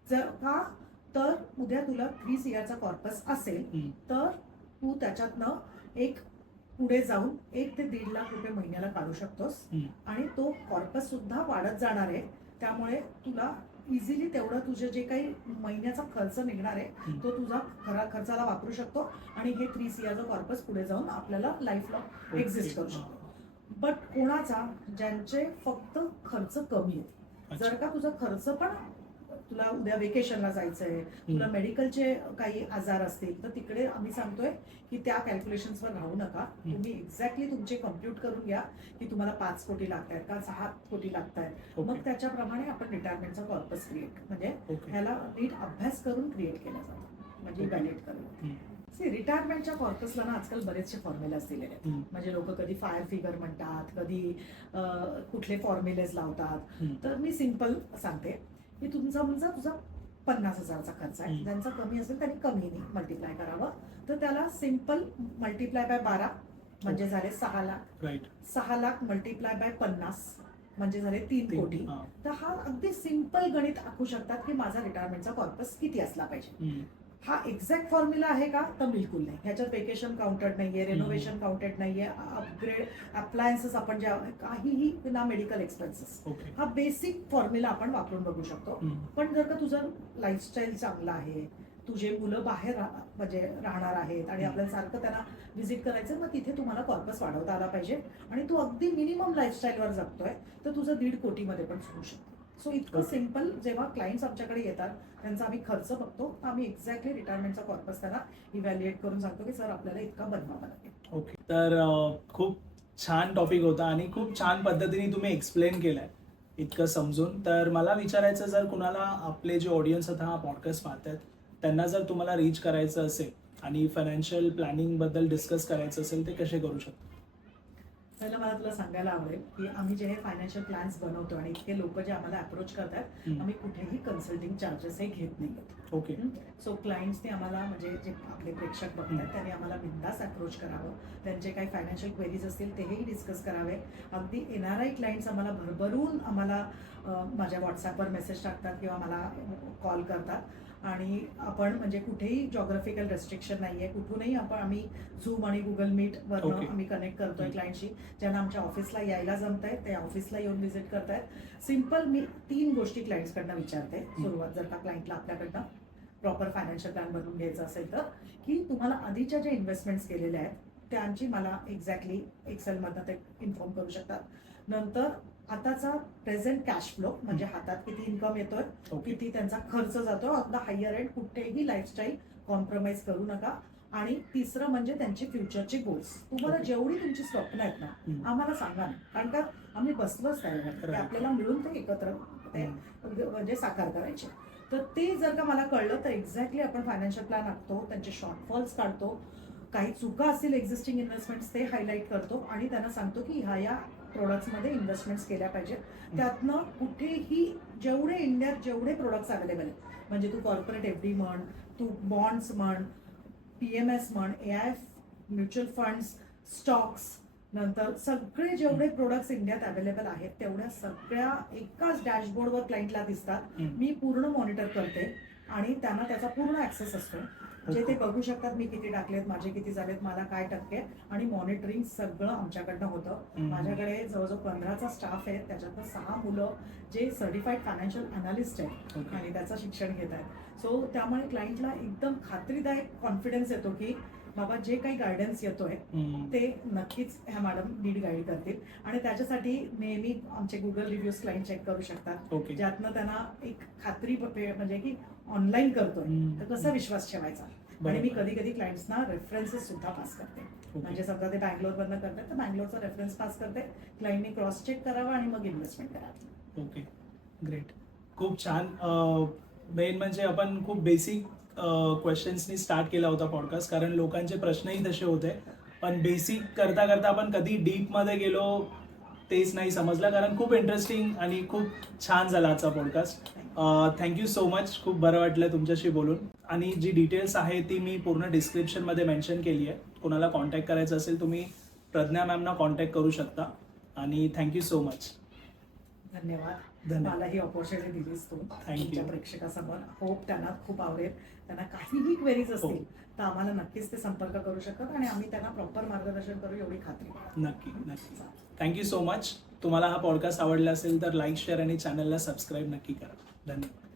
जर का तर उद्या तुला 3 CRचा कॉर्पस असेल तर तू त्याच्यातनं एक पुढे जाऊन 1 ते 1.5 लाख रुपये महिन्याला काढू शकतोस आणि तो कॉर्पस सुद्धा वाढत जाणार आहे. त्यामुळे तुला इझिली तेवढं तुझे जे काही महिन्याचा खर्च निघणार आहे तो तुझा खर्चाला वापरू शकतो आणि हे 3 CRचा कॉर्पस पुढे जाऊन आपल्याला लाईफला एक्झिस्ट करू शकतो. बट कोणाचा ज्यांचे फक्त खर्च कमी आहेत, जर का तुझा खर्च पण तुला उद्या वेकेशनला जायचंय, तुला मेडिकलचे काही आजार असतील, तर तिकडे आम्ही सांगतोय की त्या कॅल्क्युलेशन्सवर राहू नका. तुम्ही एक्झॅक्टली तुमचे कम्प्युट करून घ्या की तुम्हाला 5 कोटी लागतायत का 6 कोटी लागतायत, मग त्याच्याप्रमाणे आपण रिटायरमेंटचा कॉर्पस क्रिएट म्हणजे ह्याला नीट अभ्यास करून क्रिएट केला जातो, म्हणजे इव्हॅल्युएट करून. रिटायरमेंटच्या कॉर्पसला ना आजकाल बरेचसे फॉर्म्युलाज दिलेले आहेत. म्हणजे लोक कधी 5 फिगर म्हणतात, कधी कुठले फॉर्म्युलेज लावतात. तर मी सिंपल सांगते की तुमचा 50,000चा खर्च आहे, ज्यांचा कमी असेल त्यांनी कमीने मल्टिप्लाय करावं, तर त्याला सिंपल मल्टिप्लाय बाय 12 म्हणजे झाले 6 लाख. 6 लाख मल्टिप्लाय बाय 50 म्हणजे झाले 3 कोटी. तर हा अगदी सिंपल गणित आखू शकतात की माझा रिटायरमेंटचा कॉर्पस किती असला पाहिजे. हा एक्झॅक्ट फॉर्म्युला आहे का? तर बिलकुल नाही. ह्याच्यात वेकेशन काउंटेड नाहीये, रेनोव्हेशन काउंटेड नाहीये, अपग्रेड अप्लायन्सेस आपण ज्या काहीही ना, मेडिकल एक्सपेन्सेस. हा बेसिक फॉर्म्युला आपण वापरून बघू शकतो. पण जर का तुझं लाईफस्टाईल चांगलं आहे, तुझे मुलं बाहेर म्हणजे राहणार आहेत आणि आपल्याला सारखं त्यांना व्हिजिट करायचं, मग तिथे तुम्हाला कॉर्पस वाढवता आला पाहिजे आणि तू अगदी मिनिमम लाईफस्टाईलवर जगतोय तर तुझं 1.5 कोटीमध्ये पण सुरू शकतो. सो इतकं सिंपल. जेव्हा क्लायंट्स आमच्याकडे येतात त्यांचा आम्ही खर्च बघतो, आम्ही एक्झॅक्टली रिटायरमेंटचा कॉर्पस त्यांना इव्हॅल्युएट करून सांगतो की सर आपल्याला इतका बनवावा लागेल. ओके. तर खूप छान टॉपिक होता आणि खूप छान पद्धतीने तुम्ही एक्सप्लेन केलंय इतकं समजून. तर मला विचारायचं, जर कुणाला आपले जे ऑडियन्स आता हा पॉडकास्ट पाहतात त्यांना जर तुम्हाला रीच करायचं असेल आणि फायनान्शियल प्लॅनिंग बद्दल डिस्कस करायचं असेल ते कसे करू शकतात? पहिलं मला तुला सांगायला आवडेल की आम्ही जे हे फायनान्शियल प्लॅन्स बनवतो आणि इतके लोक जे आम्हाला अप्रोच करतात, आम्ही कुठेही कन्सल्टिंग चार्जेस हे घेत नाही. ओके. सो क्लायंट्सने आम्हाला म्हणजे जे आपले प्रेक्षक बघतात त्यांनी आम्हाला बिंदास अप्रोच करावं, त्यांचे काही फायनान्शियल क्वेरीज असतील तेही डिस्कस करावे. अगदी NRI क्लायंट्स आम्हाला भरभरून माझ्या व्हॉट्सॲपवर मेसेज टाकतात किंवा मला कॉल करतात आणि आपण म्हणजे कुठेही जॉग्राफिकल रेस्ट्रिक्शन नाहीये, कुठूनही आम्ही झूम आणि गुगल मीटवर आम्ही कनेक्ट करतोय क्लायंटशी. ज्यांना आमच्या ऑफिसला यायला जमतंय ते ऑफिसला येऊन व्हिजिट करतायत. सिंपल मी 3 गोष्टी क्लायंट्सकडनं विचारते सुरुवात, जर का क्लायंटला आपल्याकडनं प्रॉपर फायनान्शियल प्लॅन बनवून घ्यायचं असेल तर, की तुम्हाला आधीच्या ज्या इन्व्हेस्टमेंट्स केलेल्या आहेत त्यांची मला एक्झॅक्टली एक्सेलमधनं ते इन्फॉर्म करू शकतात. नंतर आताचा प्रेझेंट कॅश फ्लो म्हणजे हातात किती इन्कम येतोय, किती त्यांचा खर्च जातोय, ऑन द हायर एंड कुठेही लाईफस्टाईल कॉम्प्रोमाइज करू नका. आणि तिसरं म्हणजे त्यांची फ्युचरचे गोल्स. तुम्हाला जेवढी तुमची स्वप्न आहेत ना आम्हाला सांगा ना, कारण का आम्ही बसलोच त्याच्यामध्ये, आपल्याला मिळून ते एकत्र म्हणजे साकार करायचे. तर ते जर का मला कळलं तर एक्झॅक्टली आपण फायनान्शियल प्लॅन आखतो, त्यांचे शॉर्टफॉल्स काढतो, काही चुका असतील एक्झिस्टिंग इन्व्हेस्टमेंट्स ते हायलाईट करतो आणि त्यांना सांगतो की ह्या प्रोडक्ट्समध्ये इन्व्हेस्टमेंट्स केल्या पाहिजे. त्यातनं कुठेही जेवढे इंडियात जेवढे प्रोडक्ट्स अवेलेबल आहेत, म्हणजे तू कॉर्पोरेट FD म्हण, तू बॉन्ड्स म्हण, PMS म्हण, AIF म्युच्युअल फंड्स, स्टॉक्स, नंतर सगळे जेवढे प्रोडक्ट्स इंडियात अवेलेबल आहेत तेवढ्या सगळ्या एकाच डॅशबोर्डवर क्लायंटला दिसतात. मी पूर्ण मॉनिटर करते आणि त्यांना त्याचा पूर्ण ऍक्सेस असतो जे ते बघू शकतात मी किती टाकलेत, माझे किती झालेत, मला काय टक्के, आणि मॉनिटरिंग सगळं आमच्याकडनं होतं. माझ्याकडे जवळजवळ 15चा स्टाफ आहे, त्याच्यातनं 6 मुलं जे सर्टिफाईड फायनान्शियल अनालिस्ट आहेत ओके. आणि त्याचं शिक्षण घेत आहेत. सो त्यामुळे क्लायंटला एकदम खात्रीदायक कॉन्फिडन्स येतो की बाबा जे काही गायडन्स येतोय ते नक्कीच ह्या मॅडम नीट गाईड करतील. आणि त्याच्यासाठी नेहमी आमचे गुगल रिव्ह्यूज क्लायंट चेक करू शकतात, ओके. ज्यातनं त्यांना एक खात्री म्हणजे की ऑनलाईन करतोय तर कसा विश्वास ठेवायचा. आणि मी कधी कधी क्लायंट्सना रेफरन्सेस सुद्धा पास करते. म्हणजे समजा ते बँगलोरमधनं करतात तर बँगलोरचा रेफरन्स पास करते, क्लायंटनी क्रॉस चेक करावा आणि मग इन्व्हेस्टमेंट करावी. ओके, ग्रेट, खूप छान. मेन म्हणजे आपण खूप बेसिक क्वेश्चन्सनी स्टार्ट केला होता पॉडकास्ट, कारण लोकांचे प्रश्नही तसे होते. पण बेसिक करता करता आपण कधी डीपमध्ये गेलो तेच नाही समजलं, कारण खूप इंटरेस्टिंग आणि खूप छान झाला आजचा पॉडकास्ट. थँक्यू सो मच, खूप बरं वाटलं तुमच्याशी बोलून. आणि जी डिटेल्स आहे ती मी पूर्ण डिस्क्रिप्शनमध्ये मेन्शन केली आहे. कोणाला कॉन्टॅक्ट करायचं असेल तुम्ही प्रज्ञा मॅमना कॉन्टॅक्ट करू शकता. आणि थँक्यू सो मच. धन्यवाद. धन्यवाद. मला ही ऑपॉर्च्युनिटी दिलीस तू Thank you. तुमच्या प्रेक्षकासमोर. होप त्यांना खूप आवडेल. त्यांना काहीही क्वेरीज असतील तर आम्हाला नक्कीच ते संपर्क करू शकतात आणि आम्ही त्यांना प्रॉपर मार्गदर्शन करू एवढी खात्री आहे. नक्की नक्की. Thank you so much. तुम्हाला हा पॉडकास्ट आवडला असेल तर लाईक, शेअर आणि चॅनलला सबस्क्राईब नक्की करा. धन्यवाद.